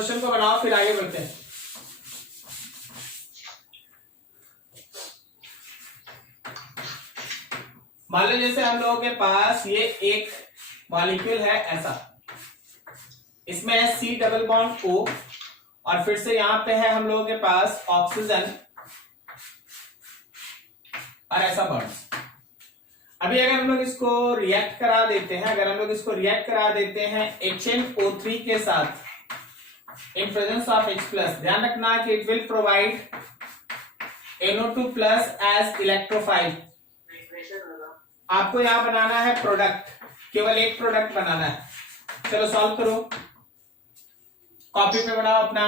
Question को बनाओ फिर आगे बढ़ते हैं। मान लो जैसे हम लोगों के पास ये एक मॉलिक्यूल है ऐसा, इसमें है C डबल बॉन्ड O और फिर से यहां पे है हम लोगों के पास ऑक्सीजन और ऐसा बॉन्ड्स। अभी अगर हम लोग इसको रिएक्ट करा देते हैं, अगर हम लोग इसको रिएक्ट करा देते हैं HNO3 के साथ इन प्रेजेंस ऑफ H+, ध्यान रखना कि it will provide NO2+ as electrophile. आपको यहां बनाना है प्रोडक्ट, केवल एक प्रोडक्ट बनाना है। चलो सॉल्व करो, कॉपी पे बनाओ अपना,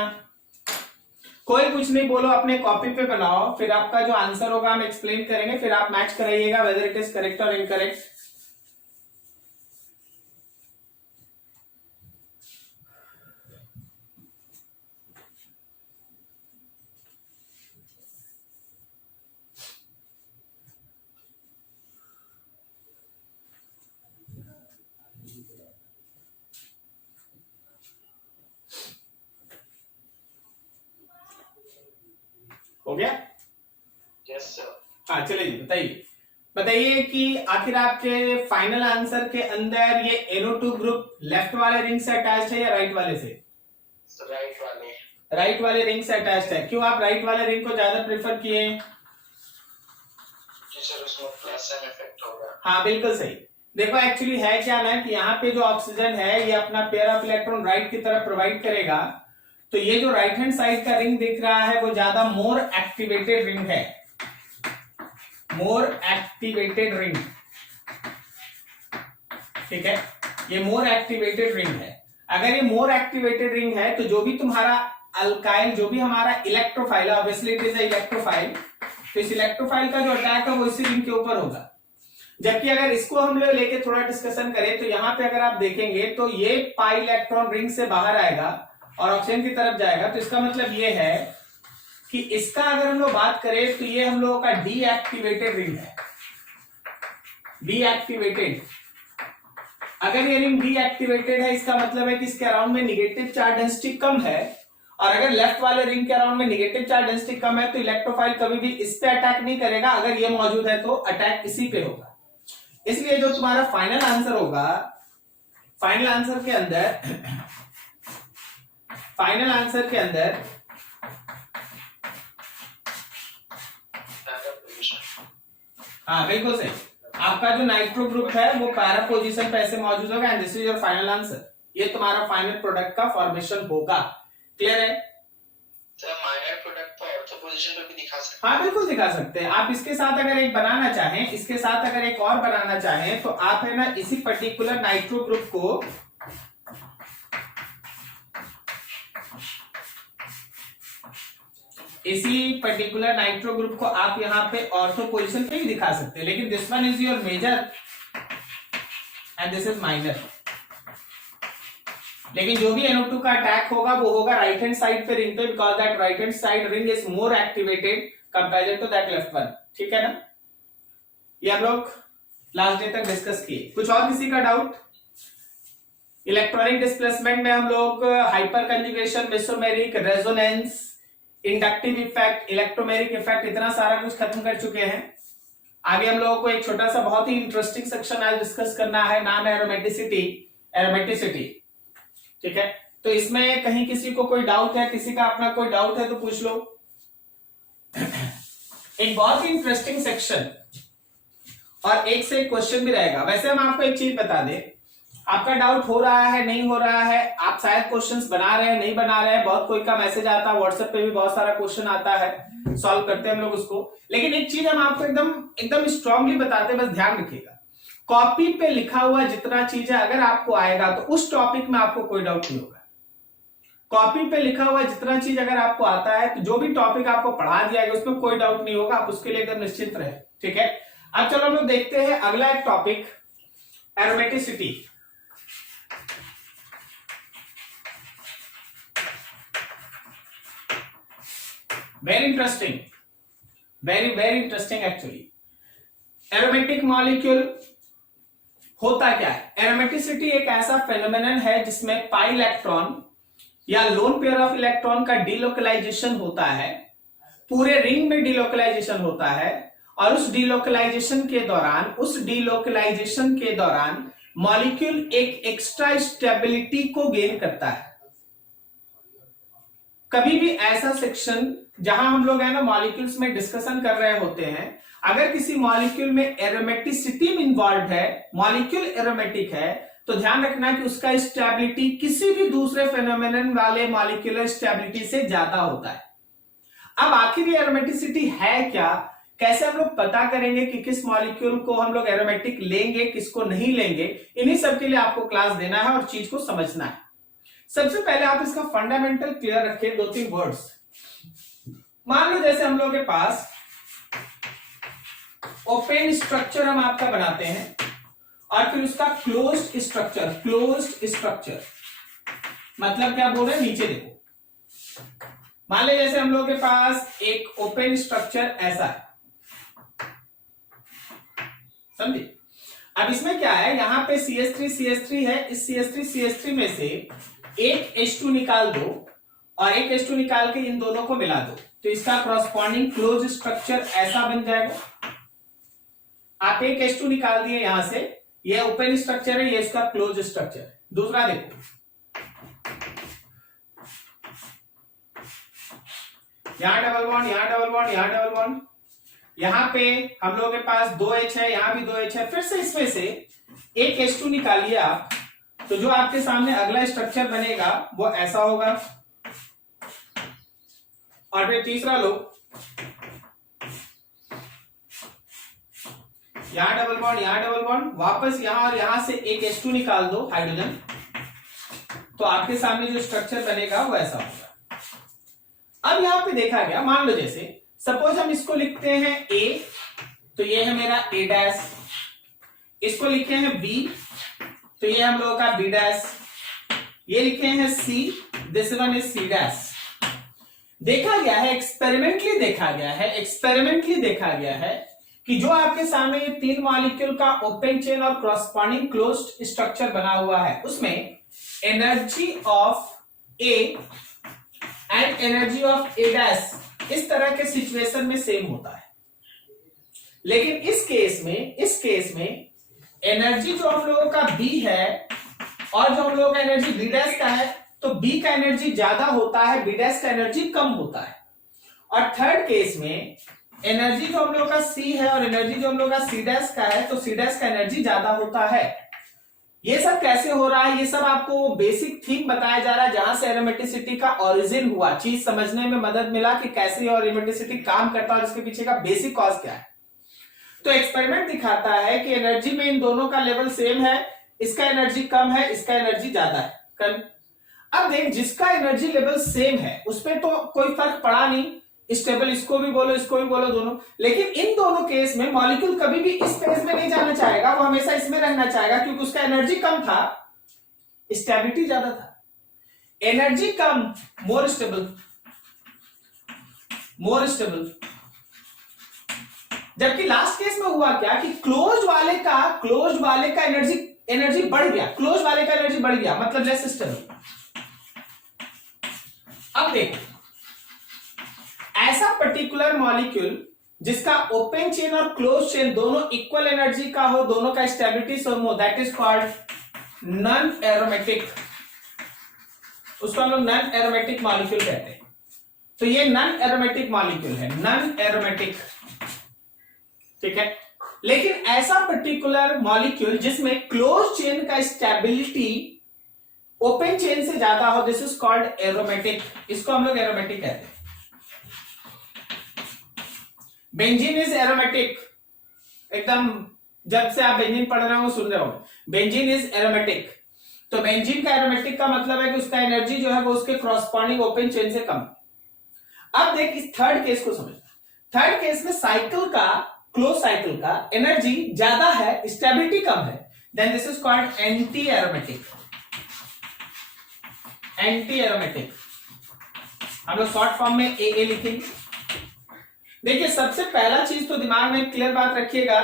कोई कुछ नहीं बोलो, अपने कॉपी पे बनाओ, फिर आपका जो आंसर होगा हम एक्सप्लेन करेंगे, फिर आप मैच कराइएगा वेदर इट इज करेक्ट और इनकरेक्ट। हो गया? Yes sir. हाँ चलिए बताइए, बताइए कि आखिर आपके फाइनल आंसर के अंदर ये NO2 ग्रुप लेफ्ट वाले रिंग से अटैच्ड है या राइट वाले से? राइट वाले। राइट वाले रिंग से अटैच्ड है। क्यों आप राइट वाले रिंग को ज्यादा प्रेफर किए? सर उसमें प्लस एन इफेक्ट होगा। हाँ बिल्कुल सही। देखो एक्चुअली है क्या ना कि यहाँ पे जो ऑक्सीजन है ये अपना पेयर ऑफ इलेक्ट्रॉन राइट की तरफ प्रोवाइड करेगा, तो ये जो राइट हैंड साइड का रिंग दिख रहा है वो ज्यादा मोर एक्टिवेटेड रिंग है, मोर एक्टिवेटेड रिंग, ठीक है, ये मोर एक्टिवेटेड रिंग है। अगर ये मोर एक्टिवेटेड रिंग है तो जो भी तुम्हारा अल्काइल, जो भी हमारा electrophile, obviously it is electrophile, तो इस इलेक्ट्रोफाइल का जो अटैक है वो इसी रिंग के ऊपर होगा। जबकि अगर इसको हम लोग लेके थोड़ा डिस्कशन करें तो यहाँ पे अगर आप देखेंगे तो ये पाई इलेक्ट्रॉन रिंग से बाहर आएगा और ऑक्सीजन की तरफ जाएगा, तो इसका मतलब ये है कि इसका अगर हम लोग बात करें तो ये हम लोगों का डीएक्टिवेटेड रिंग है, डीएक्टिवेटेड। अगर ये रिंग डीएक्टिवेटेड है इसका मतलब है कि इसके अराउंड में निगेटिव चार्ज डेंसिटी कम है, और अगर लेफ्ट वाले रिंग के अराउंड में निगेटिव चार्ज डेंसिटी कम है तो इलेक्ट्रोफाइल कभी भी इस पे अटैक नहीं करेगा। अगर ये मौजूद है तो अटैक इसी पे होगा। इसलिए जो तुम्हारा फाइनल आंसर होगा, फाइनल आंसर के अंदर, फाइनल आंसर के अंदर हाँ बिल्कुल सही, आपका जो नाइट्रो ग्रुप है वो पैरा पोजीशन पे ऐसे मौजूद होगा and this is your final answer. ये तुम्हारा फाइनल प्रोडक्ट का फॉर्मेशन होगा। क्लियर है? सर माइनर प्रोडक्ट तो ऑर्थो पोजीशन पे भी दिखा सकते हैं। हाँ बिल्कुल दिखा सकते हैं। आप इसके साथ अगर एक बनाना चाहें, इसके साथ अगर एक और बनाना चाहें तो आप है ना इसी पर्टिकुलर नाइट्रो ग्रुप को आप यहाँ पे ऑर्थो पोजीशन पे भी दिखा सकते हैं, लेकिन this one is your major and this is minor. लेकिन जो भी NO2 का अटैक होगा वो होगा राइट हैंड साइड पे रिंग पे, because that right hand side ring is more activated comparison to that left one. ठीक है ना? ये हम लोग लास्ट डे तक डिस्कस किए। कुछ और किसी का डाउट? इलेक्ट्रॉनिक डिस्प्लेसमेंट में हम लोग hyper conjugation, mesomeric, resonance, inductive effect, electromeric effect, इतना सारा कुछ खत्म कर चुके हैं। आगे हम लोगों को एक छोटा सा बहुत ही इंटरेस्टिंग सेक्शन आज डिस्कस करना है, नाम है एरोमेटिसिटी। एरोमेटिसिटी, ठीक है? तो इसमें कहीं किसी को कोई डाउट है, किसी का अपना कोई डाउट है तो पूछ लो। एक बहुत ही इंटरेस्टिंग सेक्शन और एक से एक क्वेश्चन भी रहेगा। वैसे हम आपको एक चीज बता दें, आपका डाउट हो रहा है, नहीं हो रहा है, आप शायद क्वेश्चंस बना रहे हैं, नहीं बना रहे हैं, बहुत कोई का मैसेज आता है, व्हाट्सएप पे भी बहुत सारा क्वेश्चन आता है, सॉल्व करते हैं हम लोग उसको। लेकिन एक चीज हम आपको एकदम स्ट्रांगली बताते हैं, बस ध्यान रखिएगा, कॉपी पे लिखा हुआ जितना चीज है अगर आपको आएगा तो उस टॉपिक में आपको कोई डाउट नहीं होगा। कॉपी पे लिखा हुआ जितना चीज अगर आपको आता है तो जो भी टॉपिक आपको पढ़ा दिया गया उसमें कोई डाउट नहीं होगा, आप उसके लिए एकदम निश्चिंत रहे। ठीक है? अब चलो हम लोग देखते हैं अगला एक topic, aromaticity. Very interesting, very interesting actually. Aromatic molecule होता क्या है? एरोमेटिसिटी एक ऐसा फेनोमेनन है जिसमें पाई इलेक्ट्रॉन या लोन पेयर ऑफ इलेक्ट्रॉन का डीलोकलाइजेशन होता है, पूरे रिंग में डीलोकलाइजेशन होता है, और उस डीलोकलाइजेशन के दौरान मॉलिक्यूल एक एक्स्ट्रा स्टेबिलिटी को गेन करता है। कभी भी ऐसा सेक्शन जहां हम लोग है ना मॉलिक्यूल्स में डिस्कशन कर रहे होते हैं, अगर किसी मॉलिक्यूल में एरोमेटिसिटी इन्वॉल्व है, मॉलिक्यूल एरोमेटिक है, तो ध्यान रखना कि उसका स्टेबिलिटी किसी भी दूसरे फेनोमेनन वाले मॉलिक्यूलर स्टेबिलिटी से ज्यादा होता है। अब आखिर ये एरोमेटिसिटी है क्या, कैसे हम लोग पता करेंगे कि किस मॉलिक्यूल को हम लोग एरोमेटिक लेंगे, किसको नहीं लेंगे, इन्हीं सब के लिए आपको क्लास देना है और चीज को समझना है। सबसे पहले आप इसका फंडामेंटल क्लियर रखें, 2-3 वर्ड्स। मान लो जैसे हम लोग के पास ओपन स्ट्रक्चर हम आपका बनाते हैं और फिर उसका क्लोज्ड स्ट्रक्चर मतलब क्या बोल रहे हैं, नीचे देखो। मान ले जैसे हम लोग के पास एक ओपन स्ट्रक्चर ऐसा है, समझे। अब इसमें क्या है, यहां पे CH3 है, इस CH3 में से एक H2 निकाल दो और एक H2 निकाल के इन दोनों को मिला दो, तो इसका कॉरस्पॉन्डिंग क्लोज स्ट्रक्चर ऐसा बन जाएगा। आप एक H2 निकाल दिए यहां से, ये ओपन स्ट्रक्चर है, ये इसका क्लोज स्ट्रक्चर। दूसरा देखो, यहां डबल बॉन्ड, यहां डबल बॉन्ड, यहां डबल बॉन्ड, यहां पे हम लोगों के पास 2H है, यहां भी 2H है। फिर से इसमें से एक H2 निकालिए आप, तो जो आपके सामने अगला स्ट्रक्चर बनेगा वो ऐसा होगा। और फिर तीसरा लो, यहां डबल बॉन्ड, यहां डबल बॉन्ड, वापस यहां और यहां से एक H2 निकाल दो हाइड्रोजन, तो आपके सामने जो स्ट्रक्चर बनेगा वो ऐसा होगा। अब यहां पे देखा गया, मान लो जैसे सपोज हम इसको लिखते हैं A, तो ये है मेरा A', इसको लिखे हैं B, तो ये हम लोगों का B', ये लिखे हैं C, this one is C'। देखा गया है, एक्सपेरिमेंटली देखा गया है कि जो आपके सामने ये 3 मॉलिक्यूल का ओपन चेन और कॉरस्पॉन्डिंग क्लोज्ड स्ट्रक्चर बना हुआ है, उसमें energy of A and energy of A' इस तरह के सिचुएशन में सेम होता है। लेकिन इस केस में एनर्जी जो हम लोगों का B है और जो हम लोगों का एनर्जी B' का है, तो B का एनर्जी ज्यादा होता है, B' का एनर्जी कम होता है। और थर्ड केस में एनर्जी जो हम लोगों का C है और एनर्जी जो हम लोगों का C' का है, तो C' का एनर्जी ज्यादा होता है। ये सब कैसे हो रहा है, ये सब आपको बेसिक थीम बताया जा रहा है, जहां से एरोमेटिसिटी का ओरिजिन हुआ, चीज समझने में मदद मिला कि कैसे एरोमेटिसिटी काम करता है और इसके पीछे का बेसिक कॉज क्या है। तो एक्सपेरिमेंट दिखाता है कि एनर्जी में इन दोनों का लेवल सेम है, इसका एनर्जी कम है, इसका एनर्जी ज्यादा है। कम। अब देख, जिसका एनर्जी लेवल सेम है उसपे तो कोई फर्क पड़ा नहीं, स्टेबल इसको भी बोलो दोनों। लेकिन इन दोनों केस में मॉलिक्यूल कभी भी इस फेज में नहीं जाना चाहेगा, वो हमेशा इसमें रहना चाहेगा, क्योंकि उसका एनर्जी कम था, स्टेबिलिटी ज्यादा था। एनर्जी कम, मोर स्टेबल। जबकि लास्ट केस में हुआ क्या कि क्लोज वाले का एनर्जी बढ़ गया, मतलब लेस स्टेबल। अब देखो, ऐसा पर्टिकुलर मॉलिक्यूल जिसका ओपन चेन और क्लोज चेन दोनों इक्वल एनर्जी का हो, दोनों का स्टेबिलिटी सेम हो, that is called non aromatic. उसको हम लोग नॉन एरोमेटिक मॉलिक्यूल कहते हैं। तो ये नॉन एरोमेटिक मॉलिक्यूल है, नॉन एरोमेटिक, ठीक है। लेकिन ऐसा पर्टिकुलर मॉलिक्यूल जिसमें क्लोज चेन का स्टेबिलिटी ओपन चेन से ज्यादा हो, दिस इज कॉल्ड एरोमेटिक। इसको हम लोग एरोमेटिक कहते हैं। बेंजीन इज एरोमेटिक, एकदम जब से आप बेंजीन पढ़ रहे हो सुन रहे हो, बेंजीन इज एरोमेटिक। तो बेंजीन का एरोमेटिक का मतलब है कि उसका एनर्जी जो है वो उसके कॉरस्पॉन्डिंग ओपन चेन से कम। अब देख, इस थर्ड केस को समझना। थर्ड केस में क्लोज साइकिल का एनर्जी ज्यादा है, स्टेबिलिटी कम है, then this is called anti aromatic. हम लोग शॉर्ट फॉर्म में AA लिखेंगे। देखिए, सबसे पहला चीज तो दिमाग में क्लियर बात रखिएगा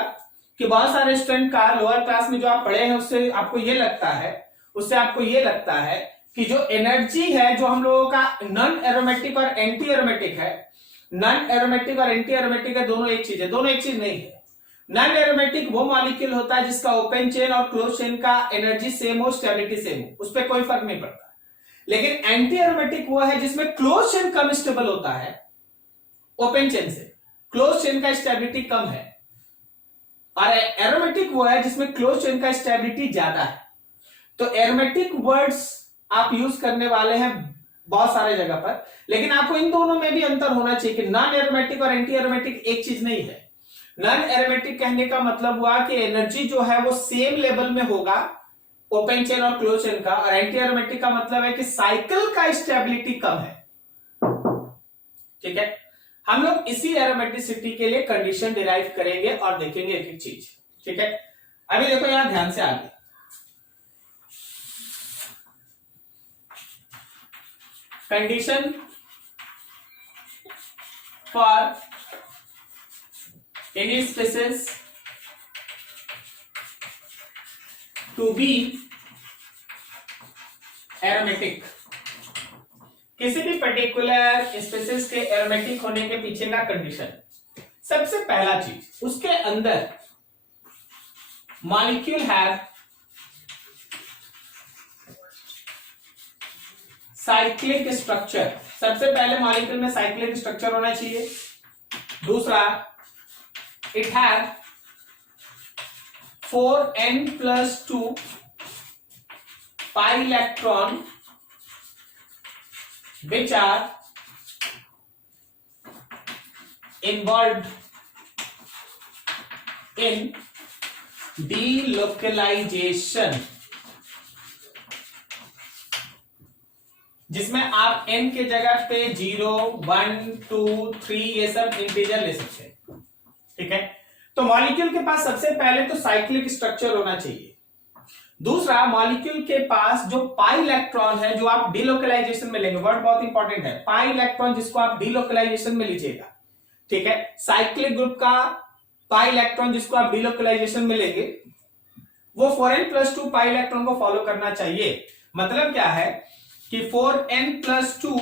कि बहुत सारे स्टूडेंट का लोअर क्लास में जो आप पढ़े हैं उससे आपको ये लगता है कि जो एनर्जी है जो हम लोगों का नॉन एरोमेटिक और एंटी एरोमेटिक है, नॉन एरोमेटिक और एंटी एरोमेटिक है, दोनों एक चीज है, दोनों एक चीज नहीं है। नॉन एरोमेटिक वो मॉलिक्यूल होता है जिसका ओपन चेन और क्लोज चेन का एनर्जी सेम हो, स्टेबिलिटी सेम हो, उस पर कोई फर्क नहीं पड़ता। लेकिन एंटी एरोमेटिक वो है जिसमें क्लोज चेन कम स्टेबल होता है ओपन चेन से, क्लोज चेन का स्टेबिलिटी कम है, और एरोमेटिक वो है जिसमें क्लोज चेन का स्टेबिलिटी ज्यादा है। तो एरोमेटिक वर्ड्स आप यूज करने वाले हैं बहुत सारे जगह पर, लेकिन आपको इन दोनों में भी अंतर होना चाहिए कि नॉन एरोमेटिक और एंटी एरोमेटिक एक चीज नहीं है। नॉन एरोमेटिक कहने का मतलब हुआ कि एनर्जी जो है वो सेम लेवल में होगा ओपन चेन और क्लोज चेन का, और एंटी एरोमेटिक का मतलब है कि साइकिल का स्टेबिलिटी कम है। ठीक है, हम लोग इसी एरोमेटिसिटी के लिए कंडीशन डिराइव करेंगे और देखेंगे एक एक चीज। ठीक है, अभी देखो यहां ध्यान से आगे, condition for any species to be aromatic, किसी भी पर्टिकुलर स्पीसीज के एरोमेटिक होने के पीछे का कंडीशन, सबसे पहला चीज उसके अंदर मॉलिक्यूल हैव साइक्लिक स्ट्रक्चर, सबसे पहले मॉलिक्यूल में साइक्लिक स्ट्रक्चर होना चाहिए। दूसरा, it have 4n+2 pi electron which are involved in delocalization, जिसमें आप n के जगह पे 0, 1, 2, 3 ये सब इंटीजर ले सकते हैं। ठीक है, तो मॉलिक्यूल के पास सबसे पहले तो साइक्लिक स्ट्रक्चर होना चाहिए। दूसरा, मॉलिक्यूल के पास जो पाई इलेक्ट्रॉन है जो आप डिलोकलाइजेशन में लेंगे, वर्ड बहुत इंपॉर्टेंट है, पाई इलेक्ट्रॉन जिसको आप डिलोकलाइजेशन में लीजिएगा। ठीक है, साइक्लिक ग्रुप का पाई इलेक्ट्रॉन जिसको आप डिलोकलाइजेशन में लेंगे वो 4n+2 पाई इलेक्ट्रॉन को फॉलो करना चाहिए। मतलब क्या है कि 4n+2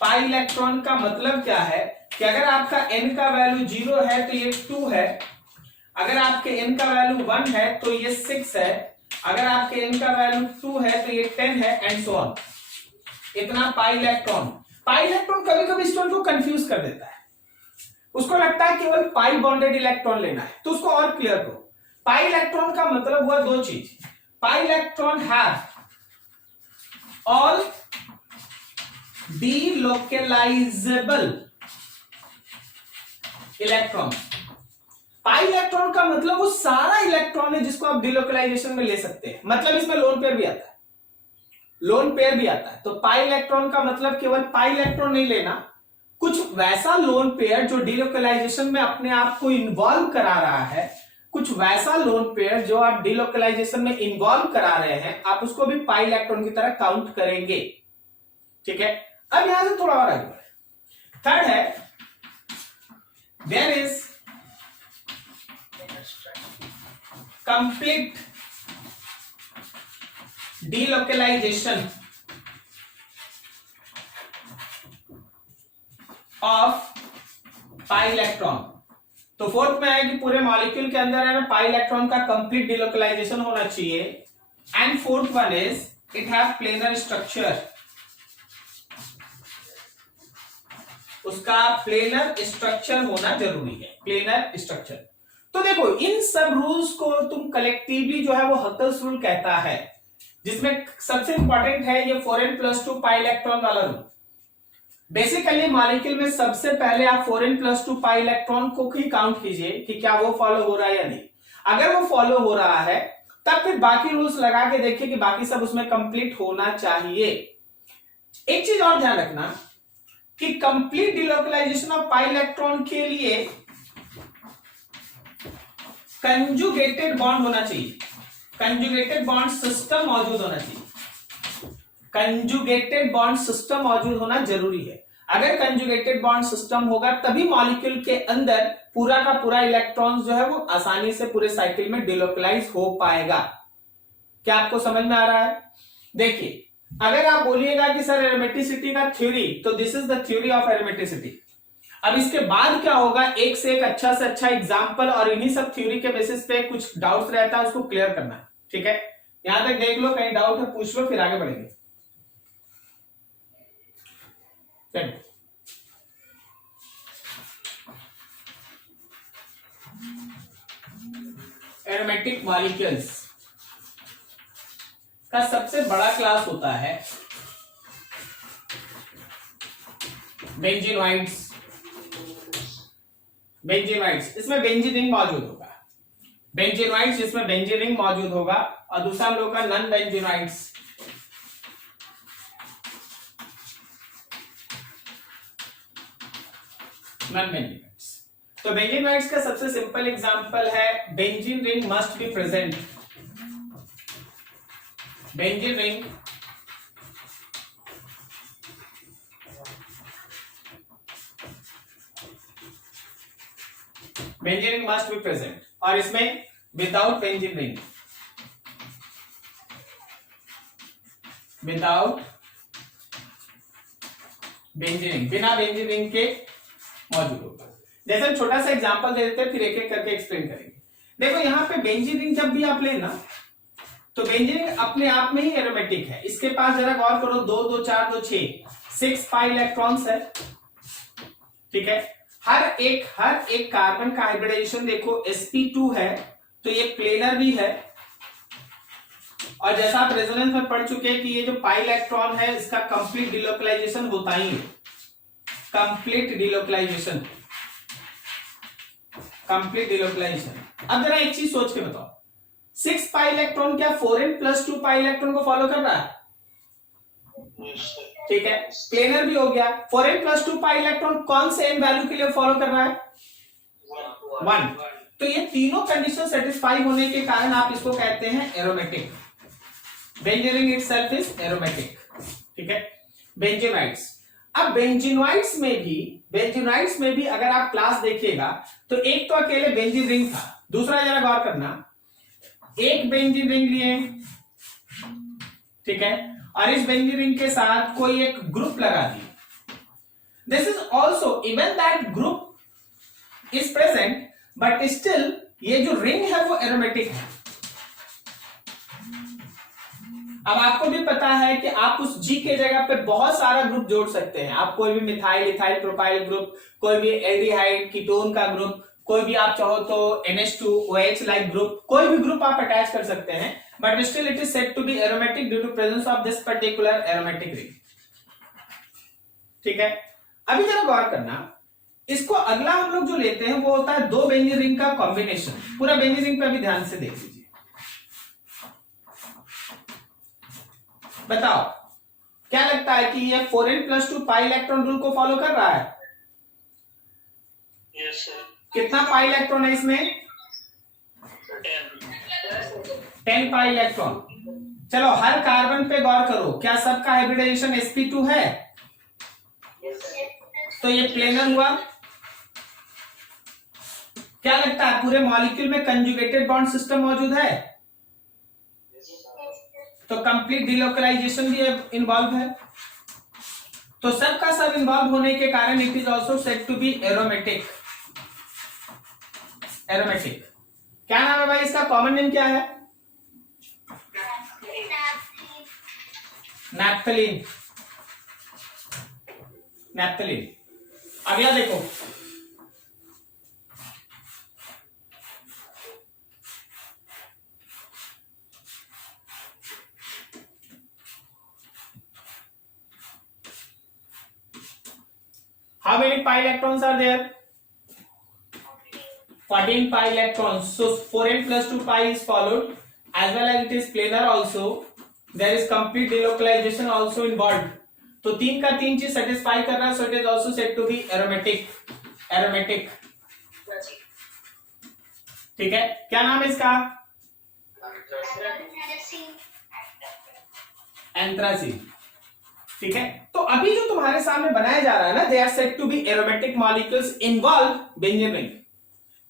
पाई इलेक्ट्रॉन का मतलब क्या है कि अगर आपका n का वैल्यू 0 है तो ये 2 है, अगर आपके n का वैल्यू 1 है तो ये 6 है, अगर आपके n का वैल्यू 2 है तो ये 10 है, एंड सो ऑन। इतना पाई इलेक्ट्रॉन कभी कभी स्टूडेंट को कंफ्यूज कर देता है, उसको लगता है केवल पाई बॉन्डेड इलेक्ट्रॉन लेना है। तो उसको और क्लियर करो, पाई इलेक्ट्रॉन का मतलब हुआ दो चीज, pi electron have all delocalizable electron. Pi electron का मतलब वो सारा इलेक्ट्रॉन है जिसको आप डिलोकलाइजेशन में ले सकते हैं। मतलब इसमें लोन पेयर भी आता है, लोन पेयर भी आता है। तो पाई इलेक्ट्रॉन का मतलब केवल पाई इलेक्ट्रॉन नहीं लेना, कुछ वैसा लोन पेयर जो डिलोकलाइजेशन में अपने आप को इन्वॉल्व करा रहा है, कुछ वैसा लोन पेयर जो आप डिलोकलाइजेशन में इन्वॉल्व करा रहे हैं, आप उसको भी पाई इलेक्ट्रॉन की तरह काउंट करेंगे। ठीक है, अब यहां से थोड़ा और आगे, थर्ड है there is complete delocalization of pi electron. तो फोर्थ में है कि पूरे मॉलिक्यूल के अंदर है ना पाई इलेक्ट्रॉन का कंप्लीट डिलोकलाइजेशन होना चाहिए। And fourth one is it have planar structure, उसका प्लेनर स्ट्रक्चर होना जरूरी है, प्लेनर स्ट्रक्चर। तो देखो इन सब रूल्स को तुम कलेक्टिवली जो है वो हकल्स रूल कहता है, जिसमें सबसे इंपॉर्टेंट है ये 4n+2 पाई इलेक्ट्रॉन वाला रूल। बेसिकली मॉलिक्यूल में सबसे पहले आप 4n+2 पाई इलेक्ट्रॉन को ही काउंट कीजिए कि क्या वो फॉलो हो रहा है या नहीं। अगर वो फॉलो हो रहा है तब फिर बाकी रूल्स लगा के देखिए कि बाकी सब उसमें कंप्लीट होना चाहिए। एक चीज और ध्यान रखना कि complete delocalisation of pi electron के लिए कंजुगेटेड बॉन्ड होना चाहिए, कंजुगेटेड बॉन्ड सिस्टम मौजूद होना चाहिए, कंजुगेटेड बॉन्ड सिस्टम मौजूद होना जरूरी है। अगर कंजुगेटेड बॉन्ड सिस्टम होगा तभी मॉलिक्यूल के अंदर पूरा का पूरा इलेक्ट्रॉन जो है वो आसानी से पूरे साइकिल में डिलोकलाइज हो पाएगा। क्या आपको समझ में आ रहा है? देखिए, अगर आप बोलिएगा कि सर एरोमेटिसिटी का थ्योरी, तो this is the theory of aromaticity. अब इसके बाद क्या होगा, एक से एक अच्छा से अच्छा एग्जाम्पल और इन्हीं सब थ्योरी के बेसिस पे कुछ डाउट्स रहता है उसको क्लियर करना है। ठीक है, यहां तक देख लो, कहीं डाउट है पूछ लो, फिर आगे बढ़ेंगे। एरोमेटिक मॉलिक्यूल्स का सबसे बड़ा क्लास होता है बेंजीनोइड्स। बेंजीनोइड्स, इसमें बेंजीन रिंग मौजूद होगा। बेंजीनोइड्स जिसमें बेंजीन रिंग मौजूद होगा, और दूसरा हम लोग का नॉन बेंजीनोइड्स। नॉन बेंजीनोइड्स, तो बेंजीनोइड्स का सबसे सिंपल एग्जांपल है benzene ring must be present. Benzene ring benzene ring must be present, और इसमें without benzene ring, without benzene ring, बिना बेंजीन रिंग के मौजूद होगा। जैसे हम छोटा सा एग्जांपल दे देते हैं, फिर एक एक करके एक्सप्लेन करेंगे। देखो यहाँ पे बेंजीन रिंग जब भी आप लेना, तो बेंजीन रिंग अपने आप में ही एरोमेटिक है। इसके पास जरा गौर करो, 2 2 4 2 6 6 पाई इलेक्ट्रॉन्स है। ठीक है, हर एक कार्बन का हाइब्रिडाइजेशन देखो sp2 है, तो ये प्लेनर भी है। और जैसा आप रेजोनेंस में पढ़ चुके हैं कि ये जो पाई इलेक्ट्रॉन है इसका कंप्लीट डिलोकलाइजेशन होता ही है। Complete delocalisation, complete delocalisation. अब जरा एक चीज सोच के बताओ, 6 पाई इलेक्ट्रॉन क्या 4n+2 पाई इलेक्ट्रॉन को फॉलो कर रहा है? ठीक है, प्लेनर भी हो गया। 4n+2 पाई इलेक्ट्रॉन कौन से n वैल्यू के लिए फॉलो कर रहा है? 1। तो ये तीनों कंडीशन सेटिस्फाई होने के कारण आप इसको कहते हैं aromatic. Benzene ring itself is aromatic. ठीक है, बेंजीनोइड्स। अब बेंजीनोइड्स में भी अगर आप क्लास देखिएगा, तो एक तो अकेले बेंजीन रिंग था, दूसरा जरा गौर करना, एक बेंजीन रिंग लिए, ठीक है, और इस बेंजीन रिंग के साथ कोई एक ग्रुप लगा दी। This is also even that group is present, but still ये जो रिंग है वो एरोमेटिक है। अब आपको भी पता है कि आप उस G के जगह पे बहुत सारा ग्रुप जोड़ सकते हैं। आप कोई भी मिथाइल, इथाइल, प्रोपाइल ग्रुप, कोई भी एल्डिहाइड, कीटोन का ग्रुप, कोई भी आप चाहो तो NH2OH लाइक ग्रुप, कोई भी ग्रुप आप अटैच कर सकते हैं, but still it is said to be aromatic due to presence of this particular aromatic ring. ठीक है, अभी जरा गौर करना, इसको अगला हम लोग जो लेते हैं वो होता है दो बेंजीन रिंग का कॉम्बिनेशन। पूरा बेंजीन रिंग पे अभी ध्यान से देख लीजिए। बताओ क्या लगता है कि ये 4n+2 पाई इलेक्ट्रॉन रूल को फॉलो कर रहा है? Yes sir. कितना पाई इलेक्ट्रॉन है इसमें? 10 पाई इलेक्ट्रॉन। चलो हर कार्बन पे गौर करो, क्या सबका हाइब्रिडाइजेशन sp2 है? तो ये प्लेनर हुआ। क्या लगता है पूरे मॉलिक्यूल में कंजुगेटेड बॉन्ड सिस्टम मौजूद है? तो कंप्लीट डिलोकलाइजेशन भी इन्वॉल्व है। तो सब का सब इन्वॉल्व होने के कारण it is also said to be aromatic. Aromatic क्या नाम है भाई इसका? कॉमन नेम क्या है? नैप्थलीन। नैप्थलीन। अगला देखो, how many pi electrons are there? 14 pi electrons. So 4n+2 pi is followed, as well as it is planar also. There is complete delocalization also involved. तो तीन का तीन चीज सेटिस्फाई कर रहा है, so it is also said to be aromatic. Aromatic. ठीक है, क्या नाम है इसका? एंथ्रासीन। ठीक है, तो अभी जो तुम्हारे सामने बनाया जा रहा है ना, they are said to be aromatic molecules involve benzene ring.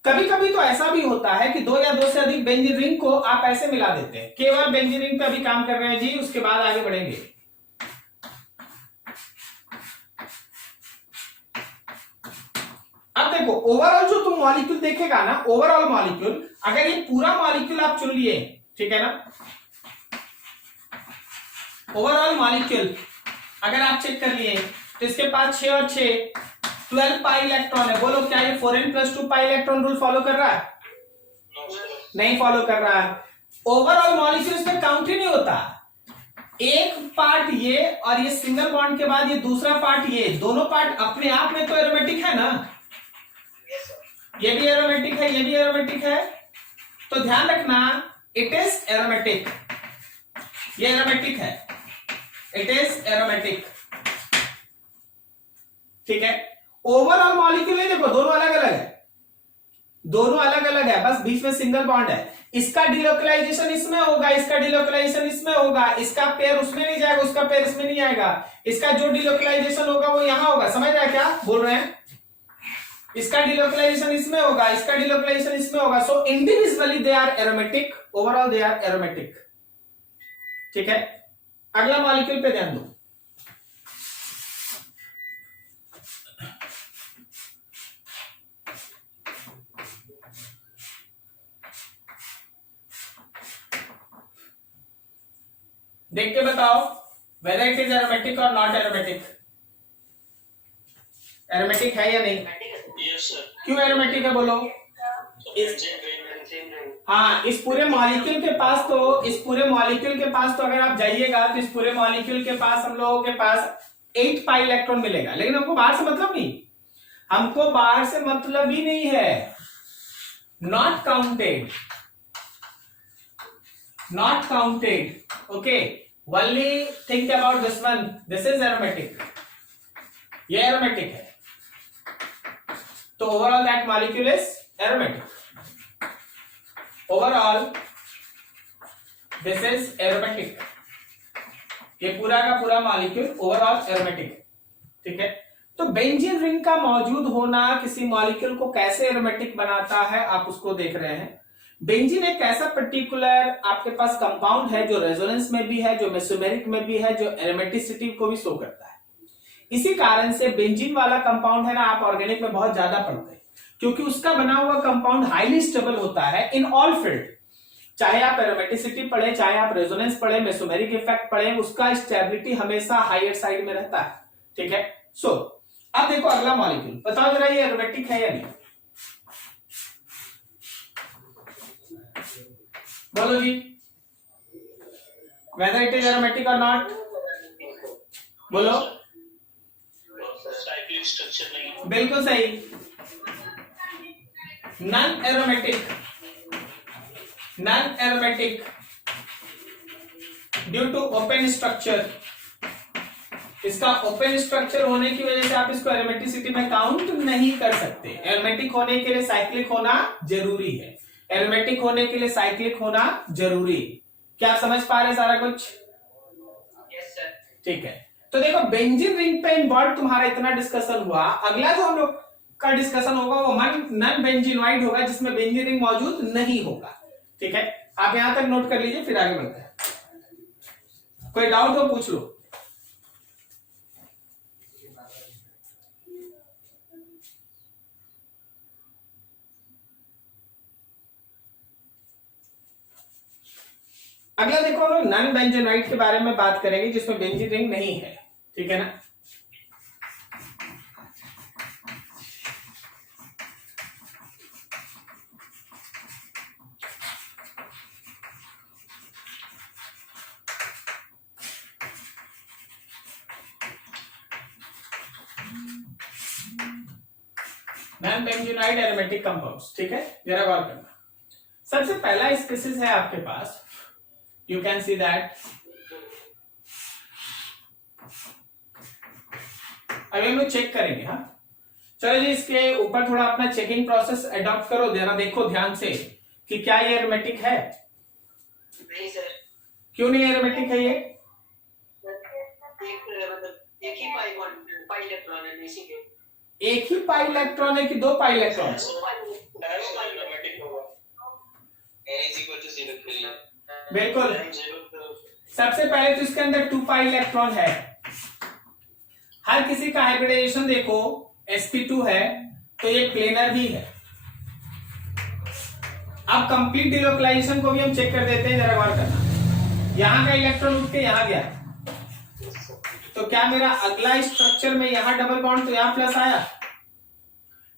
कभी कभी तो ऐसा भी होता है कि दो या दो से अधिक बेंजीन रिंग को आप ऐसे मिला देते हैं। केवल बेंजीन रिंग पे अभी काम कर रहे हैं जी, उसके बाद आगे बढ़ेंगे। अब देखो ओवरऑल जो तुम मॉलिक्यूल देखेगा ना, ओवरऑल मॉलिक्यूल, अगर ये पूरा मॉलिक्यूल आप चुन लिए, ठीक है ना, ओवरऑल मॉलिक्यूल अगर आप चेक कर लिए तो इसके पास 6 और 6 12 पाई इलेक्ट्रॉन है। बोलो क्या ये 4n+2 pi electron rule follow कर रहा है? नहीं फॉलो कर रहा है। ओवरऑल मॉलिक्यूल इसमें काउंट ही नहीं होता। एक पार्ट ये और ये सिंगल बॉन्ड के बाद ये दूसरा पार्ट, ये दोनों पार्ट अपने आप में तो एरोमेटिक है ना, ये भी एरोमेटिक है, ये भी एरोमेटिक है, तो ध्यान रखना इट इज एरोमेटिक, ये एरोमेटिक है, इट इज एरोमेटिक, ठीक है। ओवरऑल मॉलिक्यूल है, देखो दोनों अलग अलग है, दोनों अलग अलग है, बस बीच में सिंगल बॉन्ड है। इसका डिलोकलाइजेशन इसमें होगा, इसका डिलोकलाइजेशन इसमें होगा, इसका पेयर उसमें नहीं जाएगा, उसका पेयर इसमें नहीं आएगा, इसका जो डिलोकलाइजेशन होगा वो यहां होगा। समझ रहा है क्या बोल रहे हैं? इसका डिलोकलाइजेशन इसमें होगा, इसका डिलोकलाइजेशन इसमें होगा। So individually they are aromatic, overall they are aromatic, ठीक है। अगला मॉलिक्यूल पे ध्यान दो। देख के बताओ whether it is aromatic or not aromatic। Aromatic है या नहीं? Yes, sir. क्यों एरोमेटिक है बोलो? हाँ, इस पूरे मॉलिक्यूल के पास तो, इस पूरे मॉलिक्यूल के पास तो अगर आप जाइएगा तो इस पूरे मॉलिक्यूल के पास हम लोगों के पास 8 पाई इलेक्ट्रॉन मिलेगा, लेकिन हमको बाहर से मतलब नहीं, हमको बाहर से मतलब ही नहीं है। Not counted, not counted, okay. Only think about this one, this is aromatic, ये एरोमेटिक है, तो overall that molecule is aromatic. Overall this is aromatic, ये पूरा का पूरा मॉलिक्यूल ओवरऑल एरोमेटिक, ठीक है। तो बेंजीन रिंग का मौजूद होना किसी मॉलिक्यूल को कैसे एरोमेटिक बनाता है, आप उसको देख रहे हैं। बेंजीन एक ऐसा पर्टिकुलर आपके पास कंपाउंड है जो रेजोनेंस में भी है, जो मेसोमेरिक में भी है, जो एरोमेटिसिटी को भी शो करता है। इसी कारण से बेंजीन वाला कंपाउंड है ना, आप ऑर्गेनिक में बहुत ज्यादा पढ़ते हैं, क्योंकि उसका बना हुआ कंपाउंड हाईली स्टेबल होता है इन ऑल फील्ड। चाहे आप एरोमेटिसिटी पढ़े, चाहे आप रेजोनेंस पढ़े, मेसोमेरिक इफेक्ट पढ़े, उसका स्टेबिलिटी हमेशा हायर साइड में रहता है, ठीक है। सो अब देखो अगला मॉलिक्यूल, बताओ जरा ये एरोमेटिक है या नहीं, बोलो जी, whether it is aromatic or not, बोलो। साइक्लिक स्ट्रक्चर नहीं। बिल्कुल सही, non aromatic, non aromatic due to open structure. इसका ओपन स्ट्रक्चर होने की वजह से आप इसको एरोमेटिसिटी में काउंट नहीं कर सकते। एरोमेटिक होने के लिए साइक्लिक होना जरूरी है, एरोमेटिक होने के लिए साइक्लिक होना जरूरी है। क्या आप समझ पा रहे सारा कुछ? Yes sir. ठीक है, तो देखो बेंजीन रिंग पे इन्वॉल्व तुम्हारा इतना डिस्कशन हुआ। अगला जो हम लोग का डिस्कशन होगा वो नॉन बेंजीनॉइड होगा, जिसमें बेंजीन रिंग मौजूद नहीं होगा, ठीक है। आप यहां तक नोट कर लीजिए, फिर आगे बढ़ते हैं। कोई डाउट हो पूछ लो। अगला देखो हम लोग नॉन बेंजीनॉइड के बारे में बात करेंगे, जिसमें बेंजीन रिंग नहीं है, ठीक है ना। नॉन बेंजीनॉइड एरोमेटिक कंपाउंड्स, ठीक है, जरा गौर करना। सबसे पहला स्पीसीज है आपके पास, यू कैन सी दैट, अभी हम लोग चेक करेंगे। हाँ चलो जी, इसके ऊपर थोड़ा अपना चेकिंग प्रोसेस अडॉप्ट करो, जरा देखो ध्यान से कि क्या ये एरोमेटिक है। नहीं सर। क्यों नहीं एरोमेटिक है ये? एक ही पाई इलेक्ट्रॉन है, इसीलिए। एक ही पाई इलेक्ट्रॉन है कि 2 पाई इलेक्ट्रॉन? बिल्कुल। सबसे पहले तो इसके अंदर 2 पाई इलेक्ट्रॉन है। हर किसी का हाइब्रिडाइजेशन देखो sp2 है तो ये प्लेनर भी है। अब कंप्लीट डिलोकलाइजेशन को भी हम चेक कर देते हैं, जरा गौर करना। यहां का इलेक्ट्रॉन उठ के यहां गया तो क्या मेरा अगला स्ट्रक्चर में यहां डबल बॉन्ड तो यहां प्लस आया,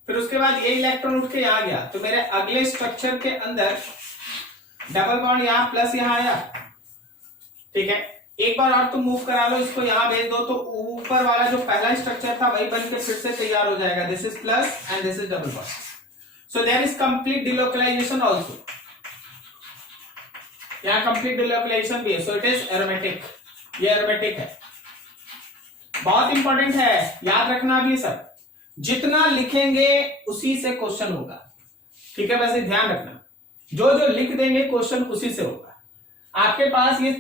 फिर उसके बाद ये इलेक्ट्रॉन उठ के यहां गया तो मेरे अगले स्ट्रक्चर के अंदर डबल बॉन्ड यहां प्लस यहां आया। ठीक है, एक बार और तुम मूव करा लो इसको, यहां भेज दो तो ऊपर वाला जो पहला स्ट्रक्चर था वही बन के फिर से तैयार हो जाएगा। This is plus and this is double bond, so there is complete delocalization also. यहां कंप्लीट डिलोकलाइजेशन भी है, सो इट इज एरोमेटिक। ये एरोमेटिक है, बहुत इंपॉर्टेंट है, याद रखना भी सब। जितना लिखेंगे उसी से क्वेश्चन होगा। ठीक है, वैसे ध्यान रखना जो जो लिख देंगे क्वेश्चन उसी से होगा। आपके पास ये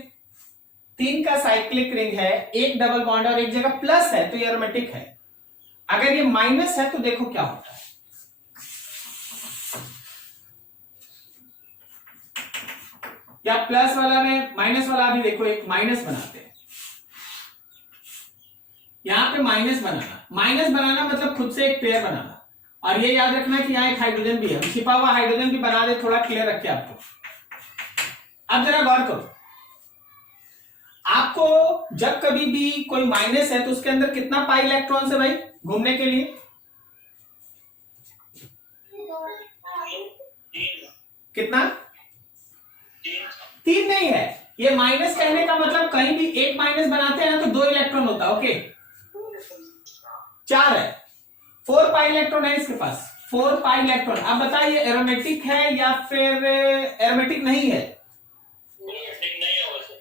3 का साइक्लिक रिंग है, एक डबल बॉन्ड और एक जगह प्लस है तो ये एरोमेटिक है। अगर ये माइनस है तो देखो क्या होता है। या प्लस वाला में माइनस वाला भी देखो, एक माइनस बनाते हैं। यहां पे माइनस बनाना मतलब खुद से एक पेयर बनाना। और ये याद रखना कि यहां एक हाइड्रोजन भी है, छिपा हुआ हाइड्रोजन भी बना दे, थोड़ा क्लियर रखे आपको। अब जरा गौर करो, आपको जब कभी भी कोई माइनस है तो उसके अंदर कितना पाई इलेक्ट्रॉन है भाई घूमने के लिए? कितना? 3 नहीं है। ये माइनस कहने का मतलब कहीं भी एक माइनस बनाते हैं ना तो 2 इलेक्ट्रॉन होता है। ओके, 4 है, 4 पाई इलेक्ट्रॉन है इसके पास, 4 पाई इलेक्ट्रॉन। अब बताइए एरोमेटिक है या फिर एरोमेटिक नहीं है?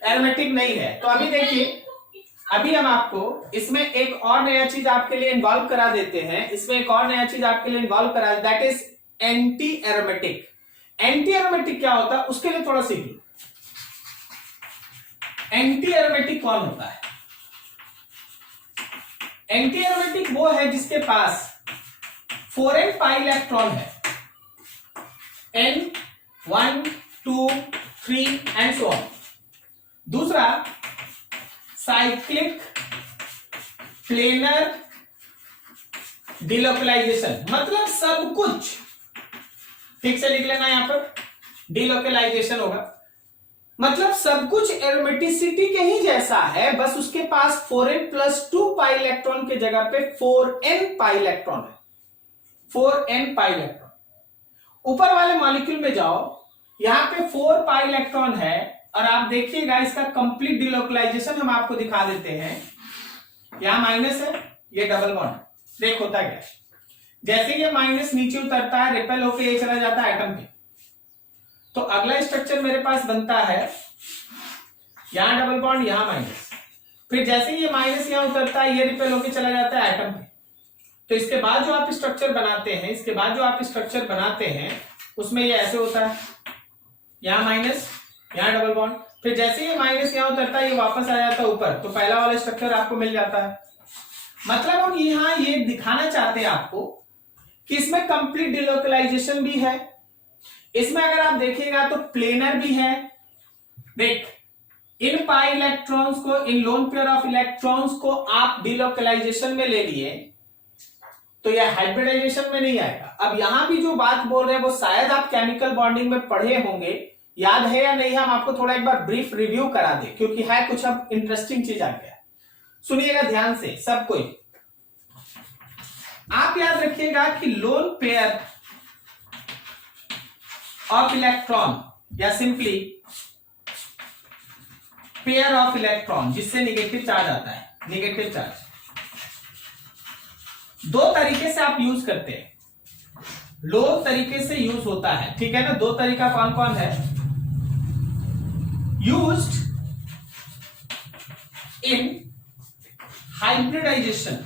एरोमेटिक नहीं है। तो अभी देखिए, अभी हम आपको इसमें एक और नया चीज आपके लिए इन्वॉल्व करा देते हैं। इसमें एक और नया चीज आपके लिए इन्वॉल्व करा, that is anti aromatic. Anti aromatic क्या होता है उसके लिए थोड़ा सीख लो। एंटी एरोमेटिक कौन होता है? एंटी एरोमेटिक वो है जिसके पास 4n पाई इलेक्ट्रॉन है, n 1 2 3 एंड सो ऑन। दूसरा साइक्लिक प्लेनर डिलोकलाइजेशन, मतलब सब कुछ ठीक से लिख लेना, यहां पर डिलोकलाइजेशन होगा मतलब सब कुछ एरोमेटिसिटी के ही जैसा है, बस उसके पास 4n + 2 पाई इलेक्ट्रॉन के जगह पे 4n पाई इलेक्ट्रॉन है। 4n pi electron. ऊपर वाले मॉलिक्यूल में जाओ, यहां पे 4 पाई इलेक्ट्रॉन है और आप देखिएगा इसका कंप्लीट डिलोकलाइजेशन हम आपको दिखा देते हैं। यहां माइनस है, ये डबल बॉन्ड, देख होता क्या, जैसे ये माइनस नीचे उतरता है रिपेल होकर ये चला जाता है एटम पे, तो अगला स्ट्रक्चर मेरे पास बनता है यहां डबल बॉन्ड यहां माइनस, फिर जैसे ये माइनस यहां उतरता है ये रिपेल होकर चला जाता है एटम पे। तो इसके बाद जो आप स्ट्रक्चर बनाते हैं उसमें ये ऐसे होता है, यहां माइनस यहां डबल बॉन्ड, फिर जैसे ये माइनस यहां उतरता है ये वापस आ जाता है ऊपर, तो पहला वाला स्ट्रक्चर आपको मिल जाता है। मतलब हम यहां ये दिखाना चाहते हैं आपको कि इसमें कंप्लीट डिलोकलाइजेशन भी है। इसमें अगर आप देखिएगा तो प्लेनर भी है। देख, इन पाई इलेक्ट्रॉन्स को, इन लोन पेयर ऑफ इलेक्ट्रॉन्स को आप डिलोकलाइजेशन में ले लिए तो यह हाइब्रिडाइजेशन में नहीं आएगा। अब यहां भी जो बात बोल रहे हैं वो शायद आप केमिकल बॉन्डिंग में पढ़े होंगे, याद है या नहीं, हम आपको थोड़ा एक बार ब्रीफ रिव्यू करा दे, क्योंकि है कुछ अब इंटरेस्टिंग चीज आ गया। सुनिएगा ध्यान से सब कोई। आप याद रखिएगा कि लोन पेयर ऑफ इलेक्ट्रॉन या सिंपली पेयर ऑफ इलेक्ट्रॉन जिससे नेगेटिव चार्ज आता है, नेगेटिव चार्ज, 2 तरीके से आप यूज करते हैं, 2 तरीके से यूज होता है, ठीक है ना। 2 तरीका कौन कौन है? यूज्ड इन हाइब्रिडाइजेशन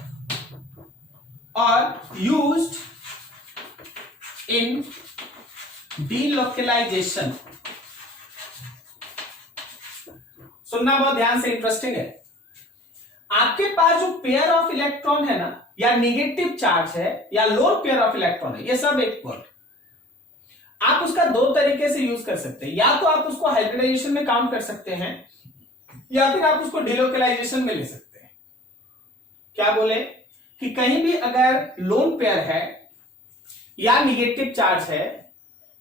और यूज्ड इन डिलोकलाइजेशन। सुनना बहुत ध्यान से, इंटरेस्टिंग है। आपके पास जो पेयर ऑफ इलेक्ट्रॉन है ना, या नेगेटिव चार्ज है या लोन पेयर ऑफ इलेक्ट्रॉन है, ये सब एक वर्ड। आप उसका दो तरीके से यूज कर सकते हैं, या तो आप उसको हाइब्रिडाइजेशन में काउंट कर सकते हैं या फिर आप उसको डिलोकलाइजेशन में ले सकते हैं। क्या बोले कि कहीं भी अगर लोन पेयर है या निगेटिव चार्ज है